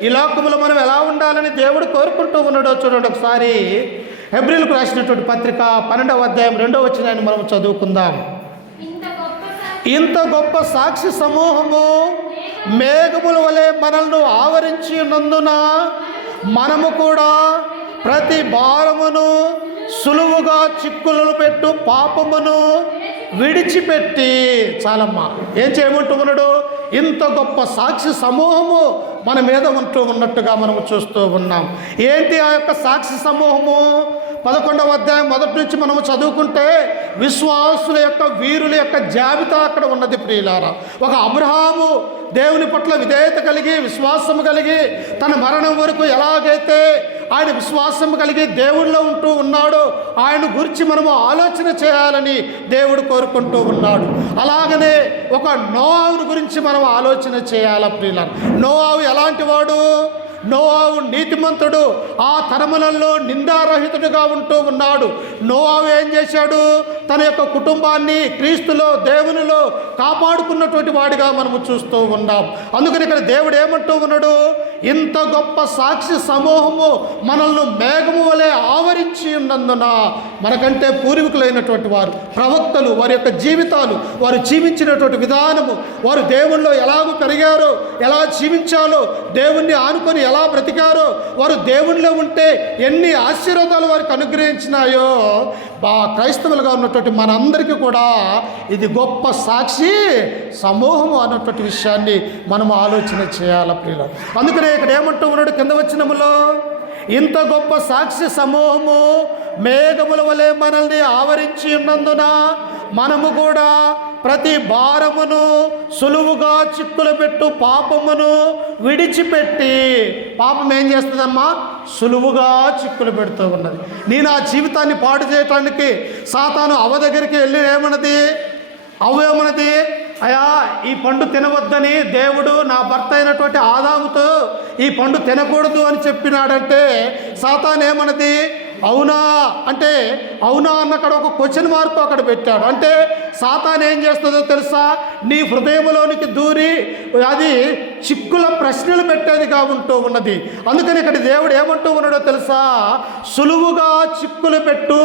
ఈ లోకములో మనం ఎలా ఉండాలని దేవుడు కోరుకుంటూ ఉన్నాడో చూడండి ఒకసారి. హెబ్రీయులకు రాసినటువంటి పత్రిక 12వ అధ్యాయం 2వ వచనాన్ని మనం చదువుకుందాం. ఇంత గొప్ప సాక్షి సమూహము మేఘముల వలె మనల్ని ఆవరించి ఉన్నందున మనము కూడా ప్రతి భారమును, సులువుగా చిక్కులను పెట్టు పాపమును విడిచిపెట్టి, చాలమ్మా, ఏం చేయమంటూ ఉన్నాడు? ఇంత గొప్ప సాక్షి సమూహము మన మీద ఉంటూ ఉన్నట్టుగా మనము చూస్తూ ఉన్నాం. ఏంటి ఆ యొక్క సాక్షి సమూహము? 11వ అధ్యాయం 1 నుంచి మనము చదువుకుంటే విశ్వాసుల యొక్క, వీరుల యొక్క జాబితా అక్కడ ఉన్నది ప్రియులారా. ఒక అబ్రహాము దేవుని పట్ల విధేయత కలిగి, విశ్వాసం కలిగి, తన మరణం వరకు ఎలాగైతే ఆయన విశ్వాసం కలిగి దేవుళ్ళో ఉంటూ ఉన్నాడో ఆయన గురించి మనము ఆలోచన చేయాలని దేవుడు కోరుకుంటూ ఉన్నాడు. అలాగనే ఒక నోవాహుని గురించి మనం ఆలోచన చేయాల ప్రియులారా. నోవాహు ఎలాంటి వాడు? నోవాహు నీతిమంతుడు, ఆ తరములలో నిందారహితుడిగా ఉంటూ ఉన్నాడు. నోవాహు ఏం చేశాడు? తన యొక్క కుటుంబాన్ని క్రీస్తులో, దేవునిలో కాపాడుకున్నటువంటి వాడిగా మనము చూస్తూ ఉన్నాం. అందుకని ఇక్కడ దేవుడు ఏమంటూ ఉన్నాడు? ఇంత గొప్ప సాక్షి సమూహము మనల్ని మేఘము వలె ఆవరించి ఉన్నందున, మనకంటే పూర్వీకులైనటువంటి వారు, ప్రవక్తలు, వారి యొక్క జీవితాలు, వారు జీవించినటువంటి విధానము, వారు దేవుల్లో ఎలాగూ పెరిగారో, ఎలా జీవించాలో, దేవుణ్ణి ఆనుకొని ఎలా బ్రతికారో, వారు దేవునిలో ఉంటే ఎన్ని ఆశీర్వాదాలు వారికి అనుగ్రహించినాయో, క్రైస్తవులుగా ఉన్నటువంటి మనందరికీ కూడా ఇది గొప్ప సాక్షి సమూహము అన్నటువంటి విషయాన్ని మనం ఆలోచన చేయాలి ప్రియులు. అందుకనే ఇక్కడ ఏమంటూ ఉన్నాడు కింద వచనములో, ఇంత గొప్ప సాక్షి సమూహము మేఘముల వలె మనల్ని ఆవరించి ఉన్నందున మనము కూడా ప్రతి భారమును, సులువుగా చిక్కులు పెట్టు పాపమును విడిచిపెట్టి, పాపం ఏం చేస్తుందమ్మా? సులువుగా చిక్కులు పెడుతూ ఉన్నది. నేను ఆ జీవితాన్ని పాడు చేయటానికి సాతాను అవ్వ దగ్గరికి వెళ్ళి ఏమన్నది? అవ్వేమన్నది? అయ్యా, ఈ పండు తినవద్దని దేవుడు నా భర్త అయినటువంటి ఆదాముతో ఈ పండు తినకూడదు అని చెప్పినాడంటే సాతాను ఏమన్నది? అవునా అంటే అవునా అన్నక్కడ ఒక క్వశ్చన్ మార్క్ అక్కడ పెట్టాడు. అంటే సాతాను ఏం చేస్తుందో తెలుసా? నీ హృదయంలోనికి దూరి అది చిక్కుల ప్రశ్నలు పెట్టేదిగా ఉంటూ ఉన్నది. అందుకని ఇక్కడ దేవుడు ఏమంటూ ఉన్నాడో తెలుసా? సులువుగా చిక్కులు పెట్టు,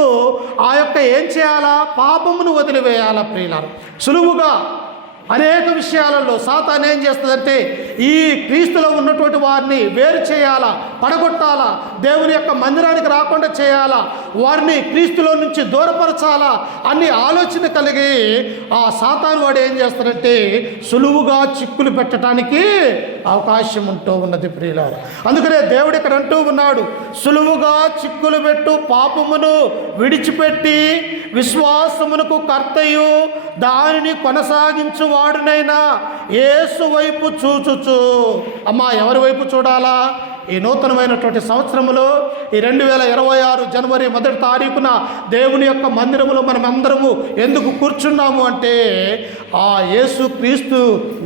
ఆ యొక్క ఏం చేయాలా? పాపమును వదిలివేయాలా ప్రియులారా. సులువుగా అనేక విషయాలలో సాతాను ఏం చేస్తుందంటే ఈ క్రీస్తులో ఉన్నటువంటి వారిని వేరు చేయాలా, పడగొట్టాలా, దేవుని యొక్క మందిరానికి రాకుండా చేయాలా, వారిని క్రీస్తులో నుంచి దూరపరచాలా అన్ని ఆలోచన కలిగి ఆ సాతాను వాడు ఏం చేస్తాడంటే సులువుగా చిక్కులు పెట్టడానికి అవకాశం ఉంటూ ఉన్నది ప్రియులారా. అందుకనే దేవుడు ఇక్కడ అంటూ ఉన్నాడు, సులువుగా చిక్కులు పెట్టు పాపమును విడిచిపెట్టి విశ్వాసమునకు కర్తయు దానిని కొనసాగించు వాడునైనా యేసు వైపు చూచుచు. అమ్మా, ఎవరి వైపు చూడాలా? ఈ నూతనమైనటువంటి సంవత్సరంలో ఈ 2026 జనవరి 1వ తారీఖున దేవుని యొక్క మందిరములో మనం అందరము ఎందుకు కూర్చున్నాము అంటే ఆ యేసు క్రీస్తు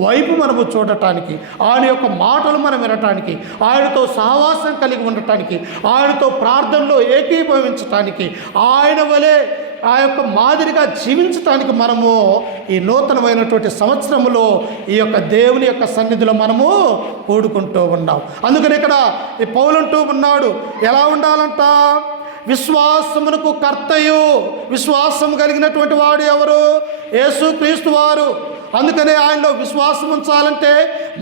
వైపు మనము చూడటానికి, ఆయన యొక్క మాటలు మనం వినటానికి, ఆయనతో సహవాసం కలిగి ఉండటానికి, ఆయనతో ప్రార్థనలో ఏకీభవించటానికి, ఆయన వలె ఆ యొక్క మాదిరిగా జీవించటానికి మనము ఈ నూతనమైనటువంటి సంవత్సరంలో ఈ యొక్క దేవుని యొక్క సన్నిధిలో మనము కూడుకుంటూ ఉన్నాం. అందుకని ఇక్కడ ఈ పౌలంటూ ఉన్నాడు, ఎలా ఉండాలంట? విశ్వాసమునకు కర్తయు. విశ్వాసం కలిగినటువంటి వాడు ఎవరు? యేసుక్రీస్తు వారు. అందుకనే ఆయనలో విశ్వాసం ఉంచాలంటే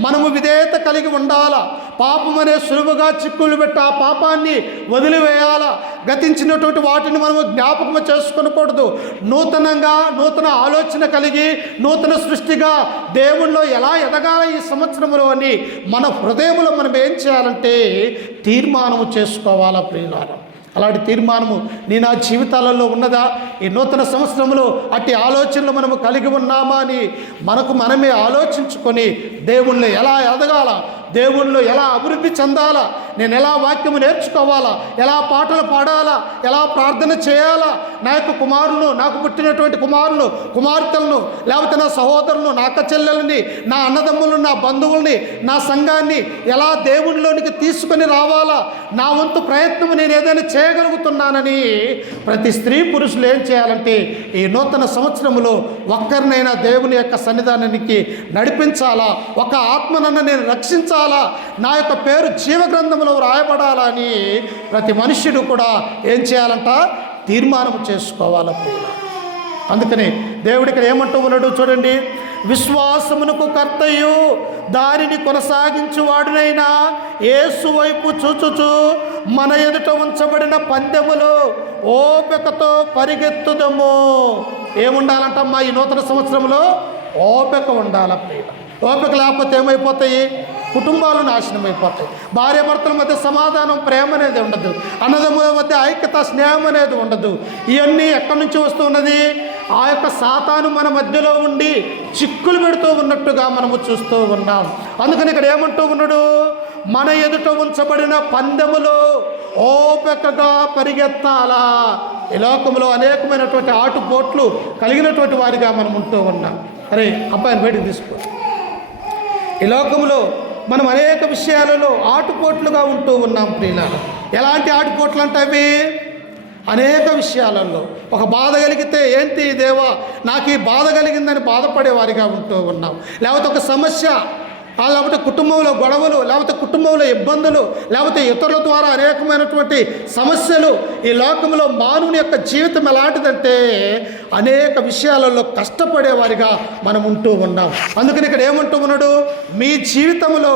మనము విధేయత కలిగి ఉండాలా. పాపం అనే సులువుగా చిక్కులు పెట్టి ఆ పాపాన్ని వదిలివేయాలా. గతించినటువంటి వాటిని మనము జ్ఞాపకం చేసుకొనకూడదు. నూతన ఆలోచన కలిగి నూతన సృష్టిగా దేవుణ్ణిలో ఎలా ఎదగాల ఈ సంవత్సరంలో అని మన హృదయంలో మనం ఏం చేయాలంటే తీర్మానము చేసుకోవాలా ప్రియులారా. అలాంటి తీర్మానము నా జీవితాలలో ఉన్నదా? ఈ నూతన సంవత్సరంలో అట్టి ఆలోచనలు మనము కలిగి ఉన్నామా అని మనమే ఆలోచించుకొని దేవుణ్ణి ఎలా ఎదగాల, దేవుణ్ణిలో ఎలా అభివృద్ధి చెందాలా, నేను ఎలా వాక్యము నేర్చుకోవాలా, ఎలా పాటలు పాడాలా, ఎలా ప్రార్థన చేయాలా, నా యొక్క కుమారులను, నాకు పుట్టినటువంటి కుమారులను, కుమార్తెలను, లేకపోతే నా సహోదరులను, నా అక్క చెల్లెలని, నా అన్నదమ్ములను, నా బంధువుల్ని, నా సంఘాన్ని ఎలా దేవునిలోనికి తీసుకొని రావాలా, నా వంతు ప్రయత్నం నేను ఏదైనా చేయగలుగుతున్నానని ప్రతి స్త్రీ పురుషులు ఏం చేయాలంటే ఈ నూతన సంవత్సరంలో ఒక్కరినైనా దేవుని యొక్క సన్నిధానానికి నడిపించాలా, ఒక ఆత్మనన్న నేను రక్షించాలా, నా యొక్క పేరు జీవ గ్రంథంలో రాయబడాలా అని ప్రతి మనుష్యుడు కూడా ఏం చేయాలంట? తీర్మానం చేసుకోవాలి. అందుకని దేవుడు ఇక్కడ ఏమంటూ ఉన్నాడు చూడండి, విశ్వాసమునకు కర్తయు దానిని కొనసాగించువాడునైనా యేసు వైపు చూచుచు మన ఎదుట ఉంచబడిన పందెములో ఓపికతో పరిగెత్తుదము. ఏముండాలంటమ్మా ఈ నూతన సంవత్సరంలో? ఓపిక ఉండాల ప్రియ. ఓపిక లేకపోతే ఏమైపోతాయి? కుటుంబాలు నాశనం అయిపోతాయి. భార్యాభర్తల మధ్య సమాధానం, ప్రేమ అనేది ఉండదు. అన్నదమ్ముల మధ్య ఐక్యత, స్నేహం అనేది ఉండదు. ఇవన్నీ ఎక్కడి నుంచి వస్తున్నది? ఆ యొక్క సాతాను మన మధ్యలో ఉండి చిక్కులు పెడుతూ ఉన్నట్టుగా మనము చూస్తూ ఉన్నాం. అందుకని ఇక్కడ ఏమంటూ ఉన్నాడు? మన ఎదుట ఉంచబడిన పందెములో ఓపికగా పరిగెత్తాలా. ఈ లోకంలో అనేకమైనటువంటి ఆటుపోట్లు కలిగినటువంటి వారిగా మనం ఉంటూ ఉన్నాం. అరే అబ్బాయిని బయటకు తీసుకో. ఈ లోకంలో మనం అనేక విషయాలలో ఆటుపోట్లుగా ఉంటూ ఉన్నాం ప్రియులారా. ఎలాంటి ఆటుపోట్లు అంటే అవి అనేక విషయాలలో ఒక బాధ కలిగితే ఏంటి దేవా నాకు ఈ బాధ కలిగిందని బాధపడేవారిగా ఉంటూ ఉన్నాం. లేకపోతే ఒక సమస్య, లేకపోతే కుటుంబంలో గొడవలు, లేకపోతే కుటుంబంలో ఇబ్బందులు, లేకపోతే ఇతరుల ద్వారా అనేకమైనటువంటి సమస్యలు. ఈ లోకంలో మానవుని యొక్క జీవితం ఎలాంటిదంటే అనేక విషయాలలో కష్టపడేవారిగా మనం ఉంటూ ఉన్నాం. అందుకని ఇక్కడ ఏమంటూ ఉన్నాడు? మీ జీవితంలో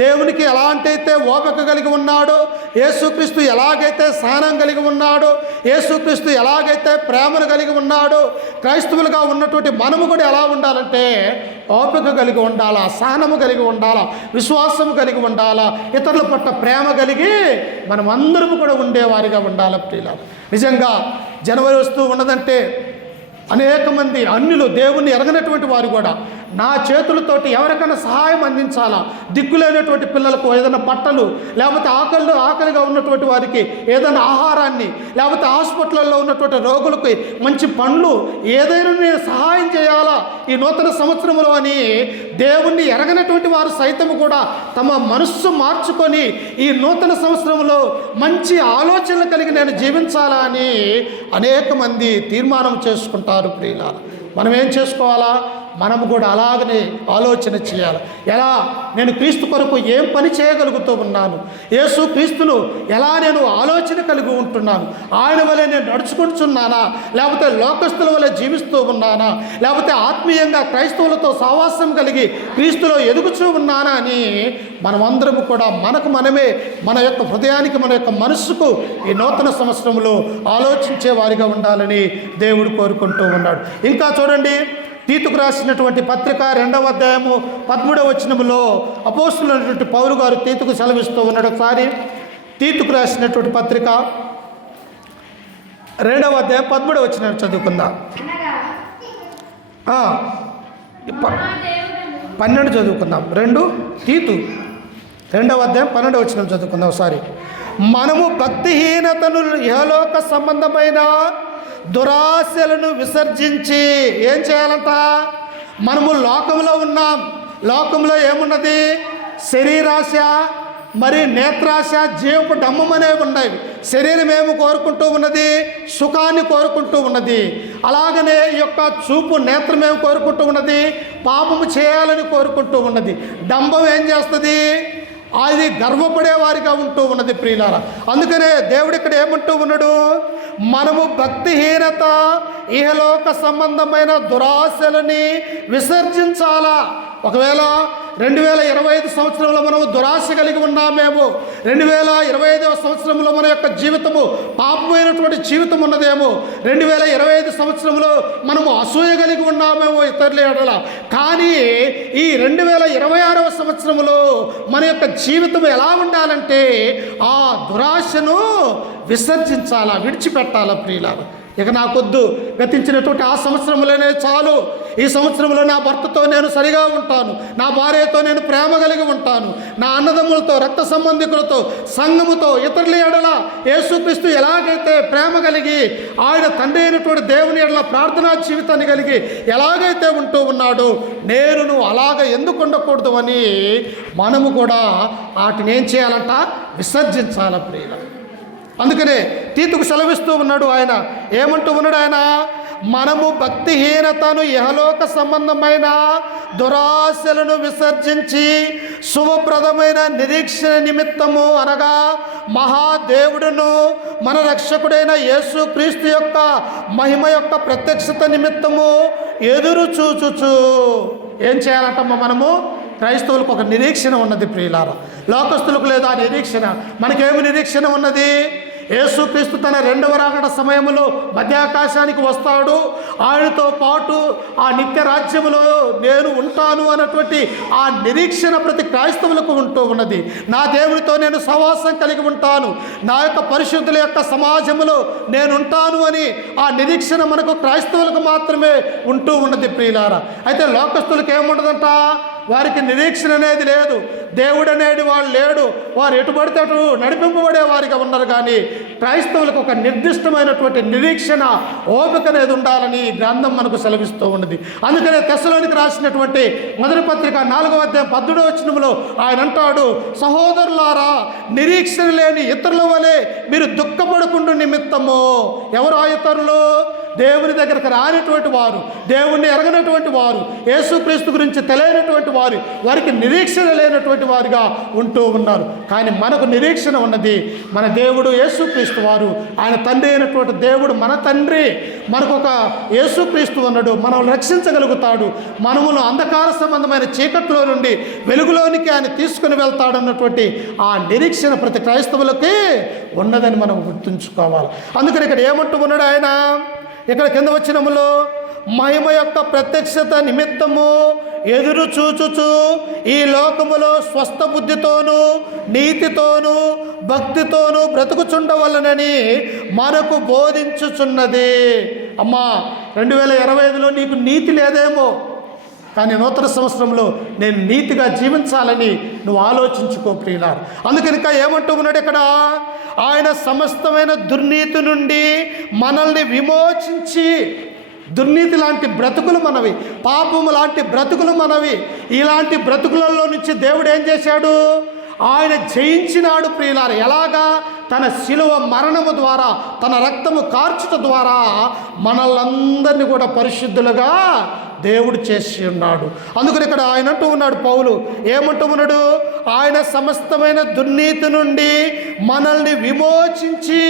దేవునికి ఎలాంటైతే ఓపిక కలిగి ఉన్నాడో, యేసుక్రీస్తు ఎలాగైతే సహనం కలిగి ఉన్నాడో, యేసుక్రీస్తు ఎలాగైతే ప్రేమను కలిగి ఉన్నాడో, క్రైస్తవులుగా ఉన్నటువంటి మనము కూడా ఎలా ఉండాలంటే ఓపిక కలిగి ఉండాలా, సహనము కలిగి ఉండాలా, విశ్వాసము కలిగి ఉండాలా, ఇతరుల పట్ల ప్రేమ కలిగి మనం అందరము కూడా ఉండేవారిగా ఉండాలి ప్రియులారా. నిజంగా జనవరి వస్తూ ఉన్నదంటే అనేక మంది అన్యులు, దేవుణ్ణి ఎరగనటువంటి వారు కూడా నా చేతులతోటి ఎవరికైనా సహాయం అందించాలా, దిక్కులేనటువంటి పిల్లలకు ఏదైనా బట్టలు, లేకపోతే ఆకలిగా ఉన్నటువంటి వారికి ఏదైనా ఆహారాన్ని, లేకపోతే హాస్పిటల్లో ఉన్నటువంటి రోగులకు మంచి పండ్లు, ఏదైనా నేను సహాయం చేయాలా ఈ నూతన సంవత్సరంలో అని దేవుణ్ణి ఎరగనటువంటి వారు సైతము కూడా తమ మనస్సు మార్చుకొని ఈ నూతన సంవత్సరంలో మంచి ఆలోచనలు కలిగి నేను జీవించాలా అని అనేక మంది తీర్మానం చేసుకుంటారు ప్రియులారా. మనం ఏం చేసుకోవాలా? మనము కూడా అలాగనే ఆలోచన చేయాలి. ఎలా నేను క్రీస్తు కొరకు ఏం పని చేయగలుగుతూ ఉన్నాను, యేసు క్రీస్తును ఎలా నేను ఆలోచన కలిగి ఉంటున్నాను, ఆయన వలె నేను నడుచుకుంటున్నానా, లేకపోతే లోకస్తుల వలె జీవిస్తూ ఉన్నానా, లేకపోతే ఆత్మీయంగా క్రైస్తవులతో సహవాసం కలిగి క్రీస్తులో ఎదుగుచూ ఉన్నానా అని మనమందరము కూడా మనకు మనమే మన యొక్క హృదయానికి మన యొక్క మనస్సుకు ఈ నూతన సంవత్సరంలో ఆలోచించే వారిగా ఉండాలని దేవుడు కోరుకుంటూ ఉన్నాడు. ఇంకా చూడండి, తీతుకు రాసినటువంటి పత్రిక 2వ అధ్యాయము 13వ వచనములో అపోస్తులైనటువంటి పౌలు గారు తీతుకు సెలవిస్తూ ఉన్నాడు. ఒకసారి తీతుకు రాసినటువంటి పత్రిక 2వ అధ్యాయం 13వ వచనం చదువుకుందాం. 12 చదువుకుందాం. తీతు 2వ అధ్యాయం 12వ వచనం చదువుకుందాం ఒకసారి. మనము భక్తిహీనతను ఇహలోక సంబంధమైన దురాశలను విసర్జించి ఏం చేయాలంట? మనము లోకంలో ఉన్నాం. లోకంలో ఏమున్నది? శరీరాశ, మరి నేత్రాశ, జీవపు డమ్మం అనేవి ఉన్నాయి. శరీరం ఏమి కోరుకుంటూ ఉన్నది? సుఖాన్ని కోరుకుంటూ ఉన్నది. అలాగనే ఈ యొక్క చూపు నేత్రం ఏమి కోరుకుంటూ ఉన్నది? పాపము చేయాలని కోరుకుంటూ ఉన్నది. డంబం ఏం చేస్తుంది? అది గర్వపడే వారిగా ఉంటూ ఉన్నది ప్రియులారా. అందుకనే దేవుడు ఇక్కడ ఏమంటూ ఉన్నాడు? మనము భక్తిహీనత, ఇహలోక సంబంధమైన దురాశలని విసర్జించాలా. ఒకవేళ 2025 సంవత్సరంలో మనము దురాశ కలిగి ఉన్నామేమో, 2025వ సంవత్సరంలో మన యొక్క జీవితము పాపమైనటువంటి జీవితం ఉన్నదేమో, 2025 సంవత్సరంలో మనము అసూయ కలిగి ఉన్నామేమో ఇతరుల ఎడల. కానీ ఈ 2026వ సంవత్సరంలో మన యొక్క జీవితం ఎలా ఉండాలంటే ఆ దురాశను విసర్జించాలా, విడిచిపెట్టాలా ప్రియులారా. ఇక నాకొద్దు, గతించినటువంటి ఆ సంవత్సరంలోనే చాలు, ఈ సంవత్సరంలో నా భర్తతో నేను సరిగా ఉంటాను, నా భార్యతో నేను ప్రేమ కలిగి ఉంటాను, నా అన్నదమ్ములతో, రక్త సంబంధికులతో, సంఘముతో, ఇతరుల ఎడల యేసుక్రీస్తు ఎలాగైతే ప్రేమ కలిగి ఆయన తండ్రి అయినటువంటి దేవుని ఎడల ప్రార్థనా జీవితాన్ని కలిగి ఎలాగైతే ఉంటూ ఉన్నాడో నేను అలాగ ఎందుకు ఉండకూడదు అని మనము కూడా వాటిని ఏం చేయాలంట? విసర్జించాల ప్రియుల. అందుకనే తీతుకు సెలవిస్తూ ఉన్నాడు. ఆయన ఏమంటూ ఉన్నాడు? ఆయన మనము భక్తిహీనతను, ఇహలోక సంబంధమైన దురాశలను విసర్జించి శుభప్రదమైన నిరీక్షణ నిమిత్తము, అనగా మహాదేవుడును మన రక్షకుడైన యేసు క్రీస్తు యొక్క మహిమ యొక్క ప్రత్యక్షత నిమిత్తము ఎదురు చూచుచు ఏం చేయాలంటమ్మా? మనము క్రైస్తవులకు ఒక నిరీక్షణ ఉన్నది ప్రియులారా. లోకస్తులకు లేదా నిరీక్షణ. మనకేమి నిరీక్షణ ఉన్నది? యేసుక్రీస్తు తన 2వ రాకడ సమయంలో మధ్యాకాశానికి వస్తాడు, ఆయనతో పాటు ఆ నిత్య రాజ్యములో నేను ఉంటాను అన్నటువంటి ఆ నిరీక్షణ ప్రతి క్రైస్తవులకు ఉంటూ ఉన్నది. నా దేవునితో నేను సహవాసం కలిగి ఉంటాను, నా యొక్క పరిశుద్ధుల యొక్క సమాజంలో నేను ఉంటాను అని ఆ నిరీక్షణ మనకు క్రైస్తవులకు మాత్రమే ఉంటూ ఉన్నది ప్రియులారా. అయితే లోకస్తులకు ఏముండదంట? వారికి నిరీక్షణ అనేది లేదు, దేవుడు అనేది వాళ్ళు లేడు, వారు ఎటు పడితే అటు నడిపింపబడే వారిగా ఉన్నారు. కానీ క్రైస్తవులకు ఒక నిర్దిష్టమైనటువంటి నిరీక్షణ, ఓపిక అనేది ఉండాలని గ్రంథం మనకు సెలవిస్తూ ఉన్నది. అందుకనే తెస్సలోనికి రాసినటువంటి మొదటి పత్రిక 4వ అధ్యాయం 18వ వచనంలో ఆయన అంటాడు, సహోదరులారా, నిరీక్షణ లేని ఇతరుల వలె మీరు దుఃఖపడకుండా నిమిత్తము. ఎవరు ఆ ఇతరులు? దేవుని దగ్గరకు రానటువంటి వారు, దేవుణ్ణి ఎరగనటువంటి వారు, యేసుక్రీస్తు గురించి తెలియనటువంటి వారు, వారికి నిరీక్షణ లేనటువంటి వారుగా ఉంటూ ఉన్నారు. కానీ మనకు నిరీక్షణ ఉన్నది. మన దేవుడు యేసుక్రీస్తు వారు, ఆయన తండ్రి అయినటువంటి దేవుడు మన తండ్రి. మనకు ఒక యేసుక్రీస్తు ఉన్నాడు, మనం రక్షించగలుగుతాడు, మనమును అంధకార సంబంధమైన చీకట్లో నుండి వెలుగులోనికి ఆయన తీసుకుని వెళ్తాడన్నటువంటి ఆ నిరీక్షణ ప్రతి క్రైస్తవులకి ఉన్నదని మనం గుర్తుంచుకోవాలి. అందుకని ఇక్కడ ఏమంటూ ఉన్నాడు ఆయన? ఇక్కడ కింద వచనములో మహిమ యొక్క ప్రత్యక్షత నిమిత్తము ఎదురు చూచుచు ఈ లోకములో స్వస్థ బుద్ధితోనూ నీతితోనూ భక్తితోనూ బ్రతుకుచుండవలనని మనకు బోధించుచున్నది. అమ్మా, 2025లో నీకు నీతి లేదేమో, కానీ నూతన సంవత్సరంలో నేను నీతిగా జీవించాలని నువ్వు ఆలోచించుకో ప్రియులారా. అందుకని ఇంకా ఏమంటూ ఉన్నాడు ఇక్కడ? ఆయన సమస్తమైన దుర్నీతి నుండి మనల్ని విమోచించి, దుర్నీతి లాంటి బ్రతుకులు మనవి, పాపము లాంటి బ్రతుకులు మనవి, ఇలాంటి బ్రతుకులలో నుంచి దేవుడు ఏం చేశాడు? ఆయన జయించినాడు ప్రియులారా. ఎలాగా? తన శిలువ మరణము ద్వారా, తన రక్తము కార్చుట ద్వారా మనల్నందరినీ కూడా పరిశుద్ధులుగా దేవుడు చేసి ఉన్నాడు. అందుకని ఇక్కడ ఆయన అంటూ ఉన్నాడు, పౌలు ఏమంటూ ఉన్నాడు, ఆయన సమస్తమైన దుర్నీతి నుండి మనల్ని విమోచించి,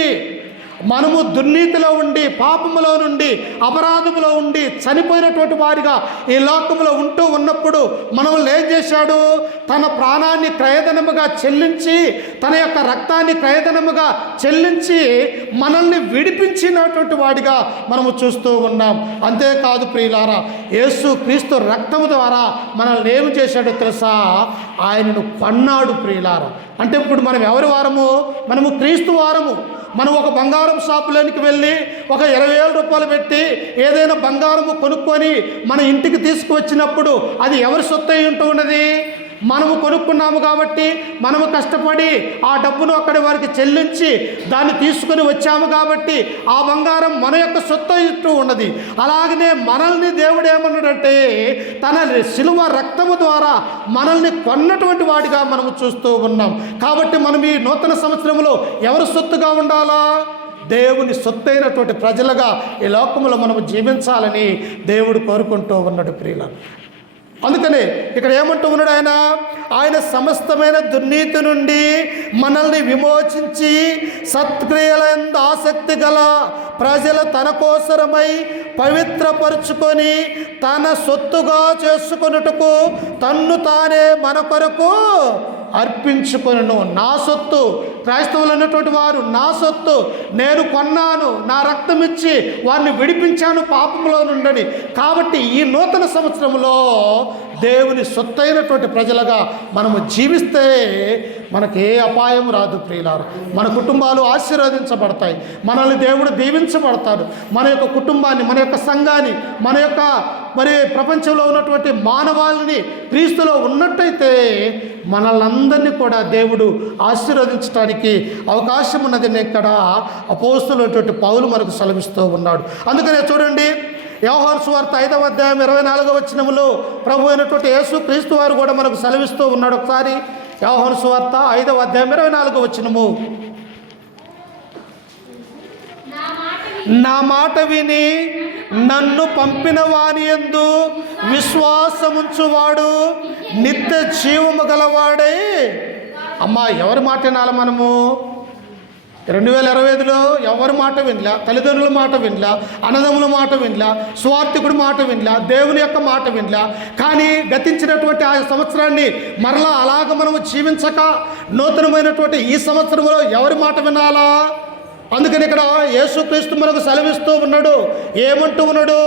మనము దుర్నీతిలో ఉండి, పాపములో నుండి, అపరాధములో ఉండి చనిపోయినటువంటి వారిగా ఈ లోకములో ఉంటూ ఉన్నప్పుడు మనల్ని ఏం చేశాడు, తన ప్రాణాన్ని క్రయధనముగా చెల్లించి, తన యొక్క రక్తాన్ని క్రయధనముగా చెల్లించి మనల్ని విడిపించినటువంటి వాడిగా మనము చూస్తూ ఉన్నాం. అంతేకాదు ప్రియులారా, యేసు క్రీస్తు రక్తము ద్వారా మనల్ని ఏమి చేశాడో తెలుసా, ఆయనను కొన్నాడు ప్రియులారా. అంటే ఇప్పుడు మనం ఎవరి వారము, మనము క్రీస్తు వారము. మనం ఒక బంగారం షాపులోనికి వెళ్ళి ఒక 20,000 రూపాయలు పెట్టి ఏదైనా బంగారము కొనుక్కొని మన ఇంటికి తీసుకువచ్చినప్పుడు అది ఎవరి సొత్తు అయి ఉంటూ ఉన్నది, మనము కొనుక్కున్నాము కాబట్టి, మనము కష్టపడి ఆ డబ్బును అక్కడి వారికి చెల్లించి దాన్ని తీసుకొని వచ్చాము కాబట్టి ఆ బంగారం మన యొక్క సొత్తు ఇస్తూ ఉన్నది. అలాగనే మనల్ని దేవుడు ఏమన్నాడంటే, తన శిలువ రక్తము ద్వారా మనల్ని కొన్నటువంటి వాడిగా మనము చూస్తూ ఉన్నాం. కాబట్టి మనం ఈ నూతన సంవత్సరంలో ఎవరు సొత్తుగా ఉండాలా, దేవుని సొత్తైనటువంటి ప్రజలుగా ఈ లోకంలో మనము జీవించాలని దేవుడు కోరుకుంటూ ఉన్నాడు ప్రియులారా. అందుకనే ఇక్కడ ఏమంటూ ఉన్నాడు, ఆయన సమస్తమైన దుర్నీతి నుండి మనల్ని విమోచించి సత్క్రియలందు ఆసక్తి గల ప్రజలు తన కోసరమై పవిత్రపరుచుకొని తన సొత్తుగా చేసుకొనుటకు తన్ను తానే మన కొరకు అర్పించుకొనును. నా సొత్తు, క్రైస్తవులు అన్నటువంటి వారు నా సొత్తు, నేను కొన్నాను, నా రక్తం ఇచ్చి వారిని విడిపించాను పాపంలో నుండి. కాబట్టి ఈ నూతన సంవత్సరంలో దేవుని సొత్తైనటువంటి ప్రజలుగా మనము జీవిస్తే మనకి ఏ అపాయం రాదు ప్రియులారు. మన కుటుంబాలు ఆశీర్వదించబడతాయి, మనల్ని దేవుడు దీవించబడతాడు. మన యొక్క కుటుంబాన్ని, మన యొక్క సంఘాన్ని, మన యొక్క ప్రపంచంలో ఉన్నటువంటి మానవాళిని క్రీస్తులో ఉన్నట్టయితే మనల్నందరినీ కూడా దేవుడు ఆశీర్వదించడానికి అవకాశం ఉన్నదని ఇక్కడ అపోస్తలుడైనటువంటి పౌలు మనకు సెలవిస్తూ ఉన్నాడు. అందుకనే చూడండి, యోహాను సువార్త 5వ అధ్యాయం 24వ వచనములో ప్రభు అయినటువంటి యేసు క్రీస్తు వారు కూడా మనకు సెలవిస్తూ ఉన్నాడు. ఒకసారి యోహాను సువార్త 5వ అధ్యాయం 24వ వచనము, నా మాట విని నన్ను పంపిన వాని యందు విశ్వాసముంచువాడు నిత్య జీవము గలవాడే. అమ్మా, ఎవరి మాట వినాలి మనము? 2025లో ఎవరి మాట వినలా, తల్లిదండ్రుల మాట వినలా, అన్నదమ్ముల మాట వినలా, స్వార్థికుడి మాట వినలా, దేవుని యొక్క మాట వినలా. కానీ గతించినటువంటి ఆ సంవత్సరాన్ని మరలా అలాగ మనము జీవించక నూతనమైనటువంటి ఈ సంవత్సరంలో ఎవరి మాట వినాలా? అందుకని ఇక్కడ యేసుక్రీస్తు మనకు సెలవిస్తూ ఉన్నాడు. ఏమంటూ ఉన్నాడు?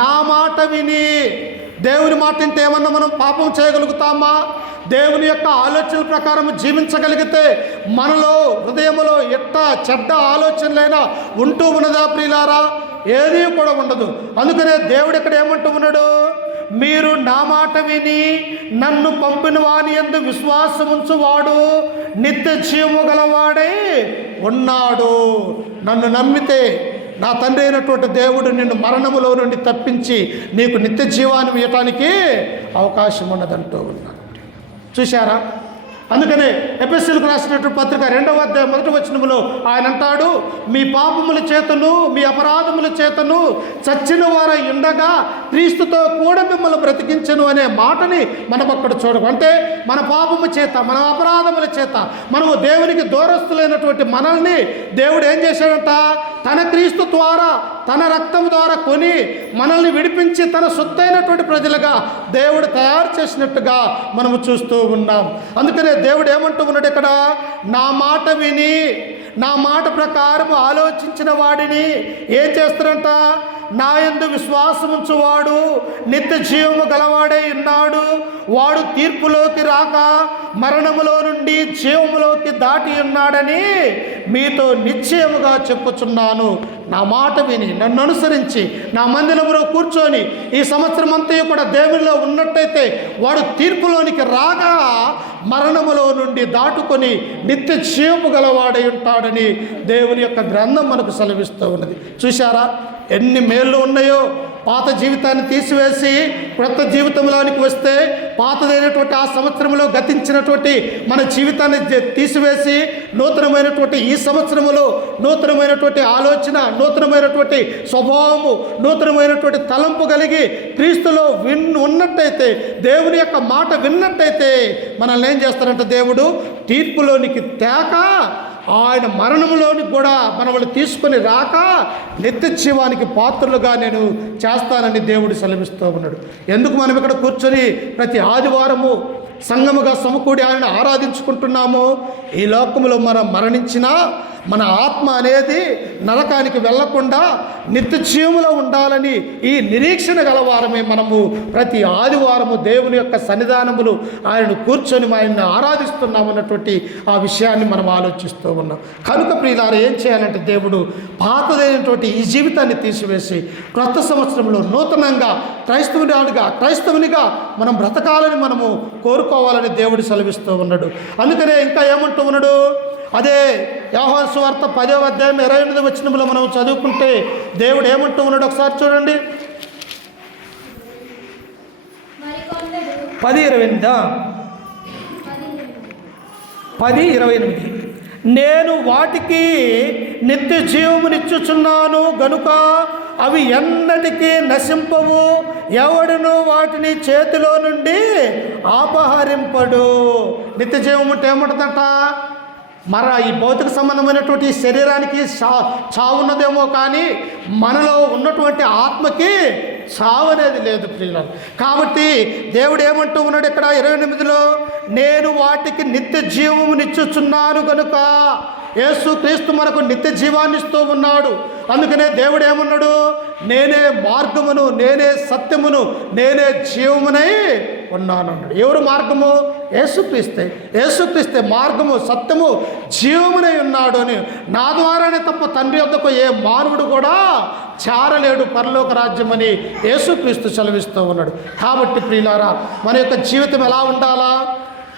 నా మాట విని. దేవుని మాట వింటే ఏమన్నా మనం పాపం చేయగలుగుతామా? దేవుని యొక్క ఆలోచనల ప్రకారం జీవించగలిగితే మనలో హృదయంలో ఎట్ట చెడ్డ ఆలోచనలైనా ఉంటూ ఉన్నదా ప్రియులారా? ఏదీ కూడా ఉండదు. అందుకనే దేవుడు ఇక్కడ ఏమంటూ ఉన్నాడు? మీరు నా మాట విని నన్ను పంపిన వాని యందు విశ్వాసముంచువాడు నిత్య జీవము గలవాడే ఉన్నాడు. నన్ను నమ్మితే నా తండ్రి అయినటువంటి దేవుడు నిన్ను మరణములో నుండి తప్పించి నీకు నిత్య జీవాన్ని ఇవ్వటానికి అవకాశం ఉన్నదంటూ ఉన్నాడు. చూశారా? అందుకనే ఎఫెసీయులకు రాసినటువంటి పత్రిక 2వ అధ్యాయం 1వ వచనములో ఆయన అంటాడు, మీ పాపముల చేతను మీ అపరాధముల చేతను చచ్చిన వారై ఉండగా క్రీస్తుతో కూడా మిమ్మల్ని బ్రతికించను అనే మాటని మనం అక్కడ చూడము. అంటే మన పాపము చేత, మన అపరాధముల చేత మనము దేవునికి దూరస్తులైనటువంటి మనల్ని దేవుడు ఏం చేశాడంట? తన క్రీస్తు ద్వారా, తన రక్తం ద్వారా కొని మనల్ని విడిపించి తన సొత్తైనటువంటి ప్రజలుగా దేవుడు తయారు చేసినట్టుగా మనము చూస్తూ ఉన్నాం. అందుకనే దేవుడు ఏమంటూ ఉన్నాడు ఇక్కడ? నా మాట విని నా మాట ప్రకారం ఆలోచించిన వాడిని ఏం చేస్తారంట? నా యందు విశ్వాసముంచువాడు నిత్య జీవము గలవాడై ఉన్నాడు. వాడు తీర్పులోకి రాక మరణములో నుండి జీవములోకి దాటి ఉన్నాడని మీతో నిశ్చయముగా చెప్పుచున్నాను. నా మాట విని నన్ను అనుసరించి నా మందిరంలో కూర్చొని ఈ సంవత్సరం అంతా కూడా దేవునిలో ఉన్నట్టయితే వాడు తీర్పులోనికి రాగా మరణములో నుండి దాటుకొని నిత్య జీవము గలవాడై ఉంటాడని దేవుని యొక్క గ్రంథం మనకు సెలవిస్తూ ఉన్నది. చూశారా ఎన్ని మేళ్ళు ఉన్నాయో? పాత జీవితాన్ని తీసివేసి క్రొత్త జీవితంలోనికి వస్తే పాతదైనటువంటి ఆ సంవత్సరంలో గతించినటువంటి మన జీవితాన్ని తీసివేసి నూతనమైనటువంటి ఈ సంవత్సరంలో నూతనమైనటువంటి ఆలోచన, నూతనమైనటువంటి స్వభావము, నూతనమైనటువంటి తలంపు కలిగి క్రీస్తులో ఉన్నట్టయితే, దేవుని యొక్క మాట విన్నట్టయితే మనల్ని ఏం చేస్తారంటే దేవుడు తీర్పులోనికి తేక ఆయన మరణంలోనికి కూడా మనల్ని తీసుకొని రాక నిత్య జీవానికి పాత్రలుగా నేను చేస్తానని దేవుడు సెలవిస్తూ ఉన్నాడు. ఎందుకు మనం ఇక్కడ కూర్చొని ప్రతి ఆదివారము సంఘముగా సమకూడి ఆయన ఆరాధించుకుంటున్నాము? ఈ లోకంలో మనం మరణించినా మన ఆత్మ అనేది నరకానికి వెళ్లకుండా నిత్య జీవములో ఉండాలని ఈ నిరీక్షణ గలవారమే మనము ప్రతి ఆదివారము దేవుని యొక్క సన్నిధానములు ఆయనను కూర్చొని ఆయన్ని ఆరాధిస్తున్నామన్నటువంటి ఆ విషయాన్ని మనం ఆలోచిస్తూ ఉన్నాం. కనుక ప్రియులారా, ఏం చేయాలంటే దేవుడు పాతదైనటువంటి ఈ జీవితాన్ని తీసివేసి క్రొత్త సంవత్సరంలో నూతనంగా క్రైస్తవునిగా మనం బ్రతకాలని మనము కోరుకోవాలని దేవుడు సెలవిస్తూ ఉన్నాడు. అందుకనే ఇంకా ఏమంటూ ఉన్నాడు? అదే యోహాను సువార్త 10వ అధ్యాయం 28వ వచనంలో మనం చదువుకుంటే దేవుడు ఏమంటూ ఉన్నాడు ఒకసారి చూడండి. 10:28 నేను వాటికి నిత్య జీవమునిచ్చుచున్నాను గనుక అవి ఎన్నటికీ నశింపవు, ఎవడును వాటిని చేతిలో నుండి అపహరింపడు. నిత్య జీవం అంటే ఏమంటుందట? ఈ భౌతిక సంబంధమైనటువంటి శరీరానికి చావున్నదేమో, కానీ మనలో ఉన్నటువంటి ఆత్మకి చావు అనేది లేదు ప్రియులారా. కాబట్టి దేవుడు ఏమంటూ ఉన్నాడు ఇక్కడ 28లో, నేను వాటికి నిత్య జీవమునిచ్చుచున్నాను కనుక. యేసు క్రీస్తు మనకు నిత్య జీవాన్ని ఇస్తూ ఉన్నాడు. అందుకనే దేవుడు ఏమన్నాడు? నేనే మార్గమును, నేనే సత్యమును, నేనే జీవమునై ఉన్నాను అన్నాడు. ఎవరు మార్గము? యేసుక్రీస్తే మార్గము, సత్యము, జీవమునై ఉన్నాడు అని. నా ద్వారానే తప్ప తండ్రి వద్దకు ఏ మానవుడు కూడా చేరలేడు పరలోక రాజ్యం అని యేసుక్రీస్తు సెలవిస్తూ ఉన్నాడు. కాబట్టి ప్రియులారా, మన యొక్క జీవితం ఎలా ఉండాలా?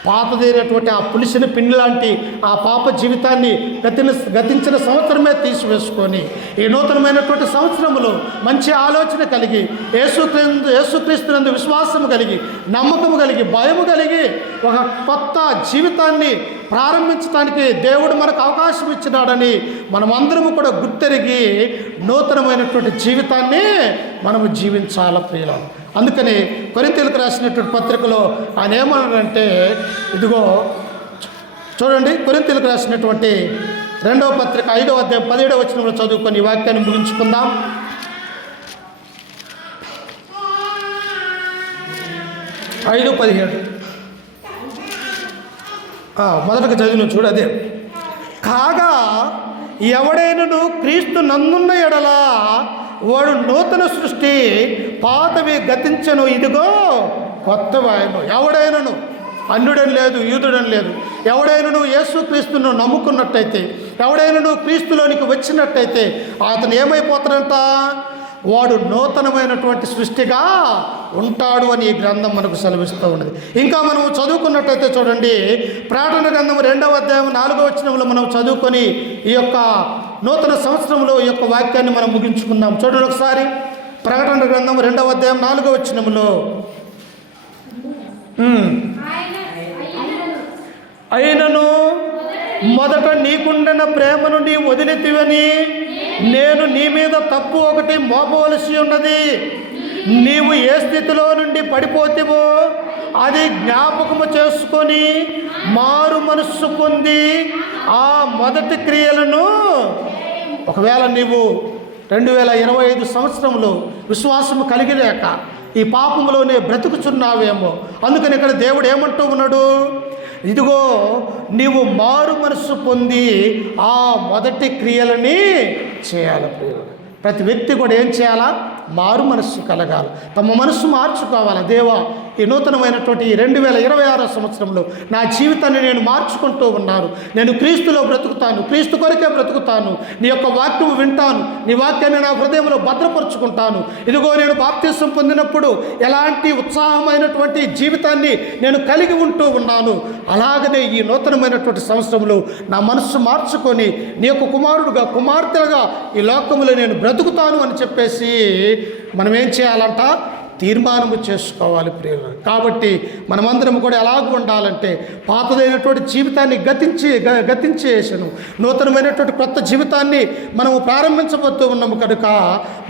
పాతదైనటువంటి ఆ పులిసిన పిండి లాంటి ఆ పాప జీవితాన్ని గతించిన సంవత్సరమే తీసివేసుకొని ఈ నూతనమైనటువంటి సంవత్సరంలో మంచి ఆలోచన కలిగి యేసుక్రీస్తునందు విశ్వాసము కలిగి, నమ్మకము కలిగి, భయము కలిగి ఒక కొత్త జీవితాన్ని ప్రారంభించడానికి దేవుడు మనకు అవకాశం ఇచ్చినాడని మనమందరము కూడా గుర్తెరిగి నూతనమైనటువంటి జీవితాన్ని మనము జీవించాల ప్రియులారా. అందుకని కొరింథీయులకు రాసినటువంటి పత్రికలో ఆయన ఏమన్నాడంటే, ఇదిగో చూడండి, కొరింథీయులకు రాసినటువంటి 2వ పత్రిక 5వ అధ్యాయం 17వ వచనంలో చదువుకొని ఈ వాక్యాన్ని ముగించుకుందాం. 5:17 మొదటగా చదివిన చూడు. అదే, కాగా ఎవడైనను క్రీస్తు నందున్న ఎడలా వాడు నూతన సృష్టి, పాతవి గతించను, ఇదిగో కొత్త వాయను. ఎవడైనను, అన్యుడని లేదు, యూదుడని లేదు, ఎవడైనను యేసుక్రీస్తును నమ్ముకున్నట్టయితే, ఎవడైనను క్రీస్తులోనికి వచ్చినట్టయితే అతను ఏమైపోతాడంట? వాడు నూతనమైనటువంటి సృష్టిగా ఉంటాడు అని ఈ గ్రంథం మనకు సెలవిస్తూ ఉన్నది. ఇంకా మనం చదువుకున్నట్టయితే చూడండి, ప్రకటన గ్రంథం 2వ అధ్యాయం 4వ వచనంలో మనం చదువుకొని ఈ యొక్క నూతన సంవత్సరంలో ఈ యొక్క వాక్యాన్ని మనం ముగించుకుందాం. చూడండి ఒకసారి, ప్రకటన గ్రంథం 2వ అధ్యాయం 4వ వచనంలో, అయినను మొదట నీకుండిన ప్రేమను నీ వదిలితివని నేను నీ మీద తప్పు ఒకటి మోపవలసి ఉన్నది. నీవు ఏ స్థితిలో నుండి పడిపోతివో అది జ్ఞాపకము చేసుకొని మారు మనస్సు పొంది ఆ మొదటి క్రియలను, ఒకవేళ నీవు 2025 సంవత్సరంలో విశ్వాసము కలిగిలేక ఈ పాపములోనే బ్రతుకుచున్నావేమో, అందుకని ఇక్కడ దేవుడు ఏమంటూ ఉన్నాడు? ఇదిగో నీవు మారు మనస్సు పొంది ఆ మొదటి క్రియలని చేయాలి. ప్రతి వ్యక్తి కూడా ఏం చేయాలా? మారు మనస్సు కలగాలి, తమ మనస్సు మార్చుకోవాలి. దేవా ఈ నూతనమైనటువంటి 2026 సంవత్సరంలో నా జీవితాన్ని నేను మార్చుకుంటూ ఉన్నాను. నేను క్రీస్తులో బ్రతుకుతాను, క్రీస్తు కొరకే బ్రతుకుతాను, నీ యొక్క వాక్యం వింటాను, నీ వాక్యాన్ని నా హృదయంలో భద్రపరుచుకుంటాను. ఇదిగో నేను బాప్తిసం పొందినప్పుడు ఎలాంటి ఉత్సాహమైనటువంటి జీవితాన్ని నేను కలిగి ఉంటూ ఉన్నాను, అలాగనే ఈ నూతనమైనటువంటి సంవత్సరంలో నా మనస్సు మార్చుకొని నీ యొక్క కుమారుడుగా కుమార్తెగా ఈ లోకములో నేను బ్రతుకుతాను అని చెప్పేసి మనం ఏం చేయాలంట? తీర్మానము చేసుకోవాలి ప్రియులు. కాబట్టి మనమందరం కూడా ఎలాగ ఉండాలంటే పాతదైనటువంటి జీవితాన్ని గతించేసాను, నూతనమైనటువంటి కొత్త జీవితాన్ని మనము ప్రారంభించబోతూ ఉన్నాము కనుక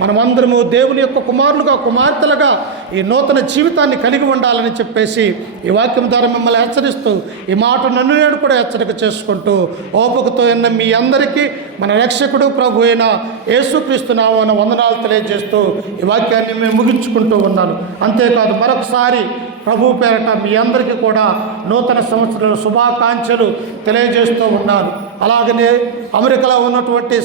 మనమందరము దేవుని యొక్క కుమారులుగా కుమార్తెలుగా ఈ నూతన జీవితాన్ని కలిగి ఉండాలని చెప్పేసి ఈ వాక్యం ద్వారా మిమ్మల్ని హెచ్చరిస్తూ ఈ మాట నన్ను నేను కూడా హెచ్చరిక చేసుకుంటూ ఓపికతో ఉన్న మీ అందరికీ మన రక్షకుడు ప్రభు అయిన యేసుక్రీస్తు నామమున వందనాలు తెలియజేస్తూ ఈ వాక్యాన్ని మేము ముగించుకుంటూ ఉన్నాం. అంతేకాదు మరొకసారి ప్రభు పేరట మీ అందరికీ కూడా నూతన సంవత్సరాల శుభాకాంక్షలు తెలియజేస్తూ ఉన్నారు. అలాగనే అమెరికాలో ఉన్నటువంటి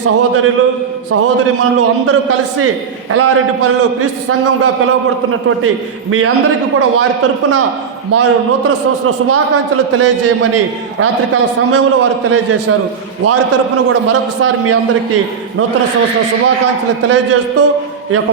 సహోదరిమణులు అందరూ కలిసి ఎల్లారెడ్డిపల్లిలో క్రీస్తు సంఘంగా పిలువబడుతున్నటువంటి మీ అందరికీ కూడా వారి తరపున మా నూతన సంవత్సర శుభాకాంక్షలు తెలియజేయమని రాత్రికాల సమయంలో వారు తెలియజేశారు. వారి తరపున కూడా మరొకసారి మీ అందరికీ నూతన సంవత్సర శుభాకాంక్షలు తెలియజేస్తూ ఈ యొక్క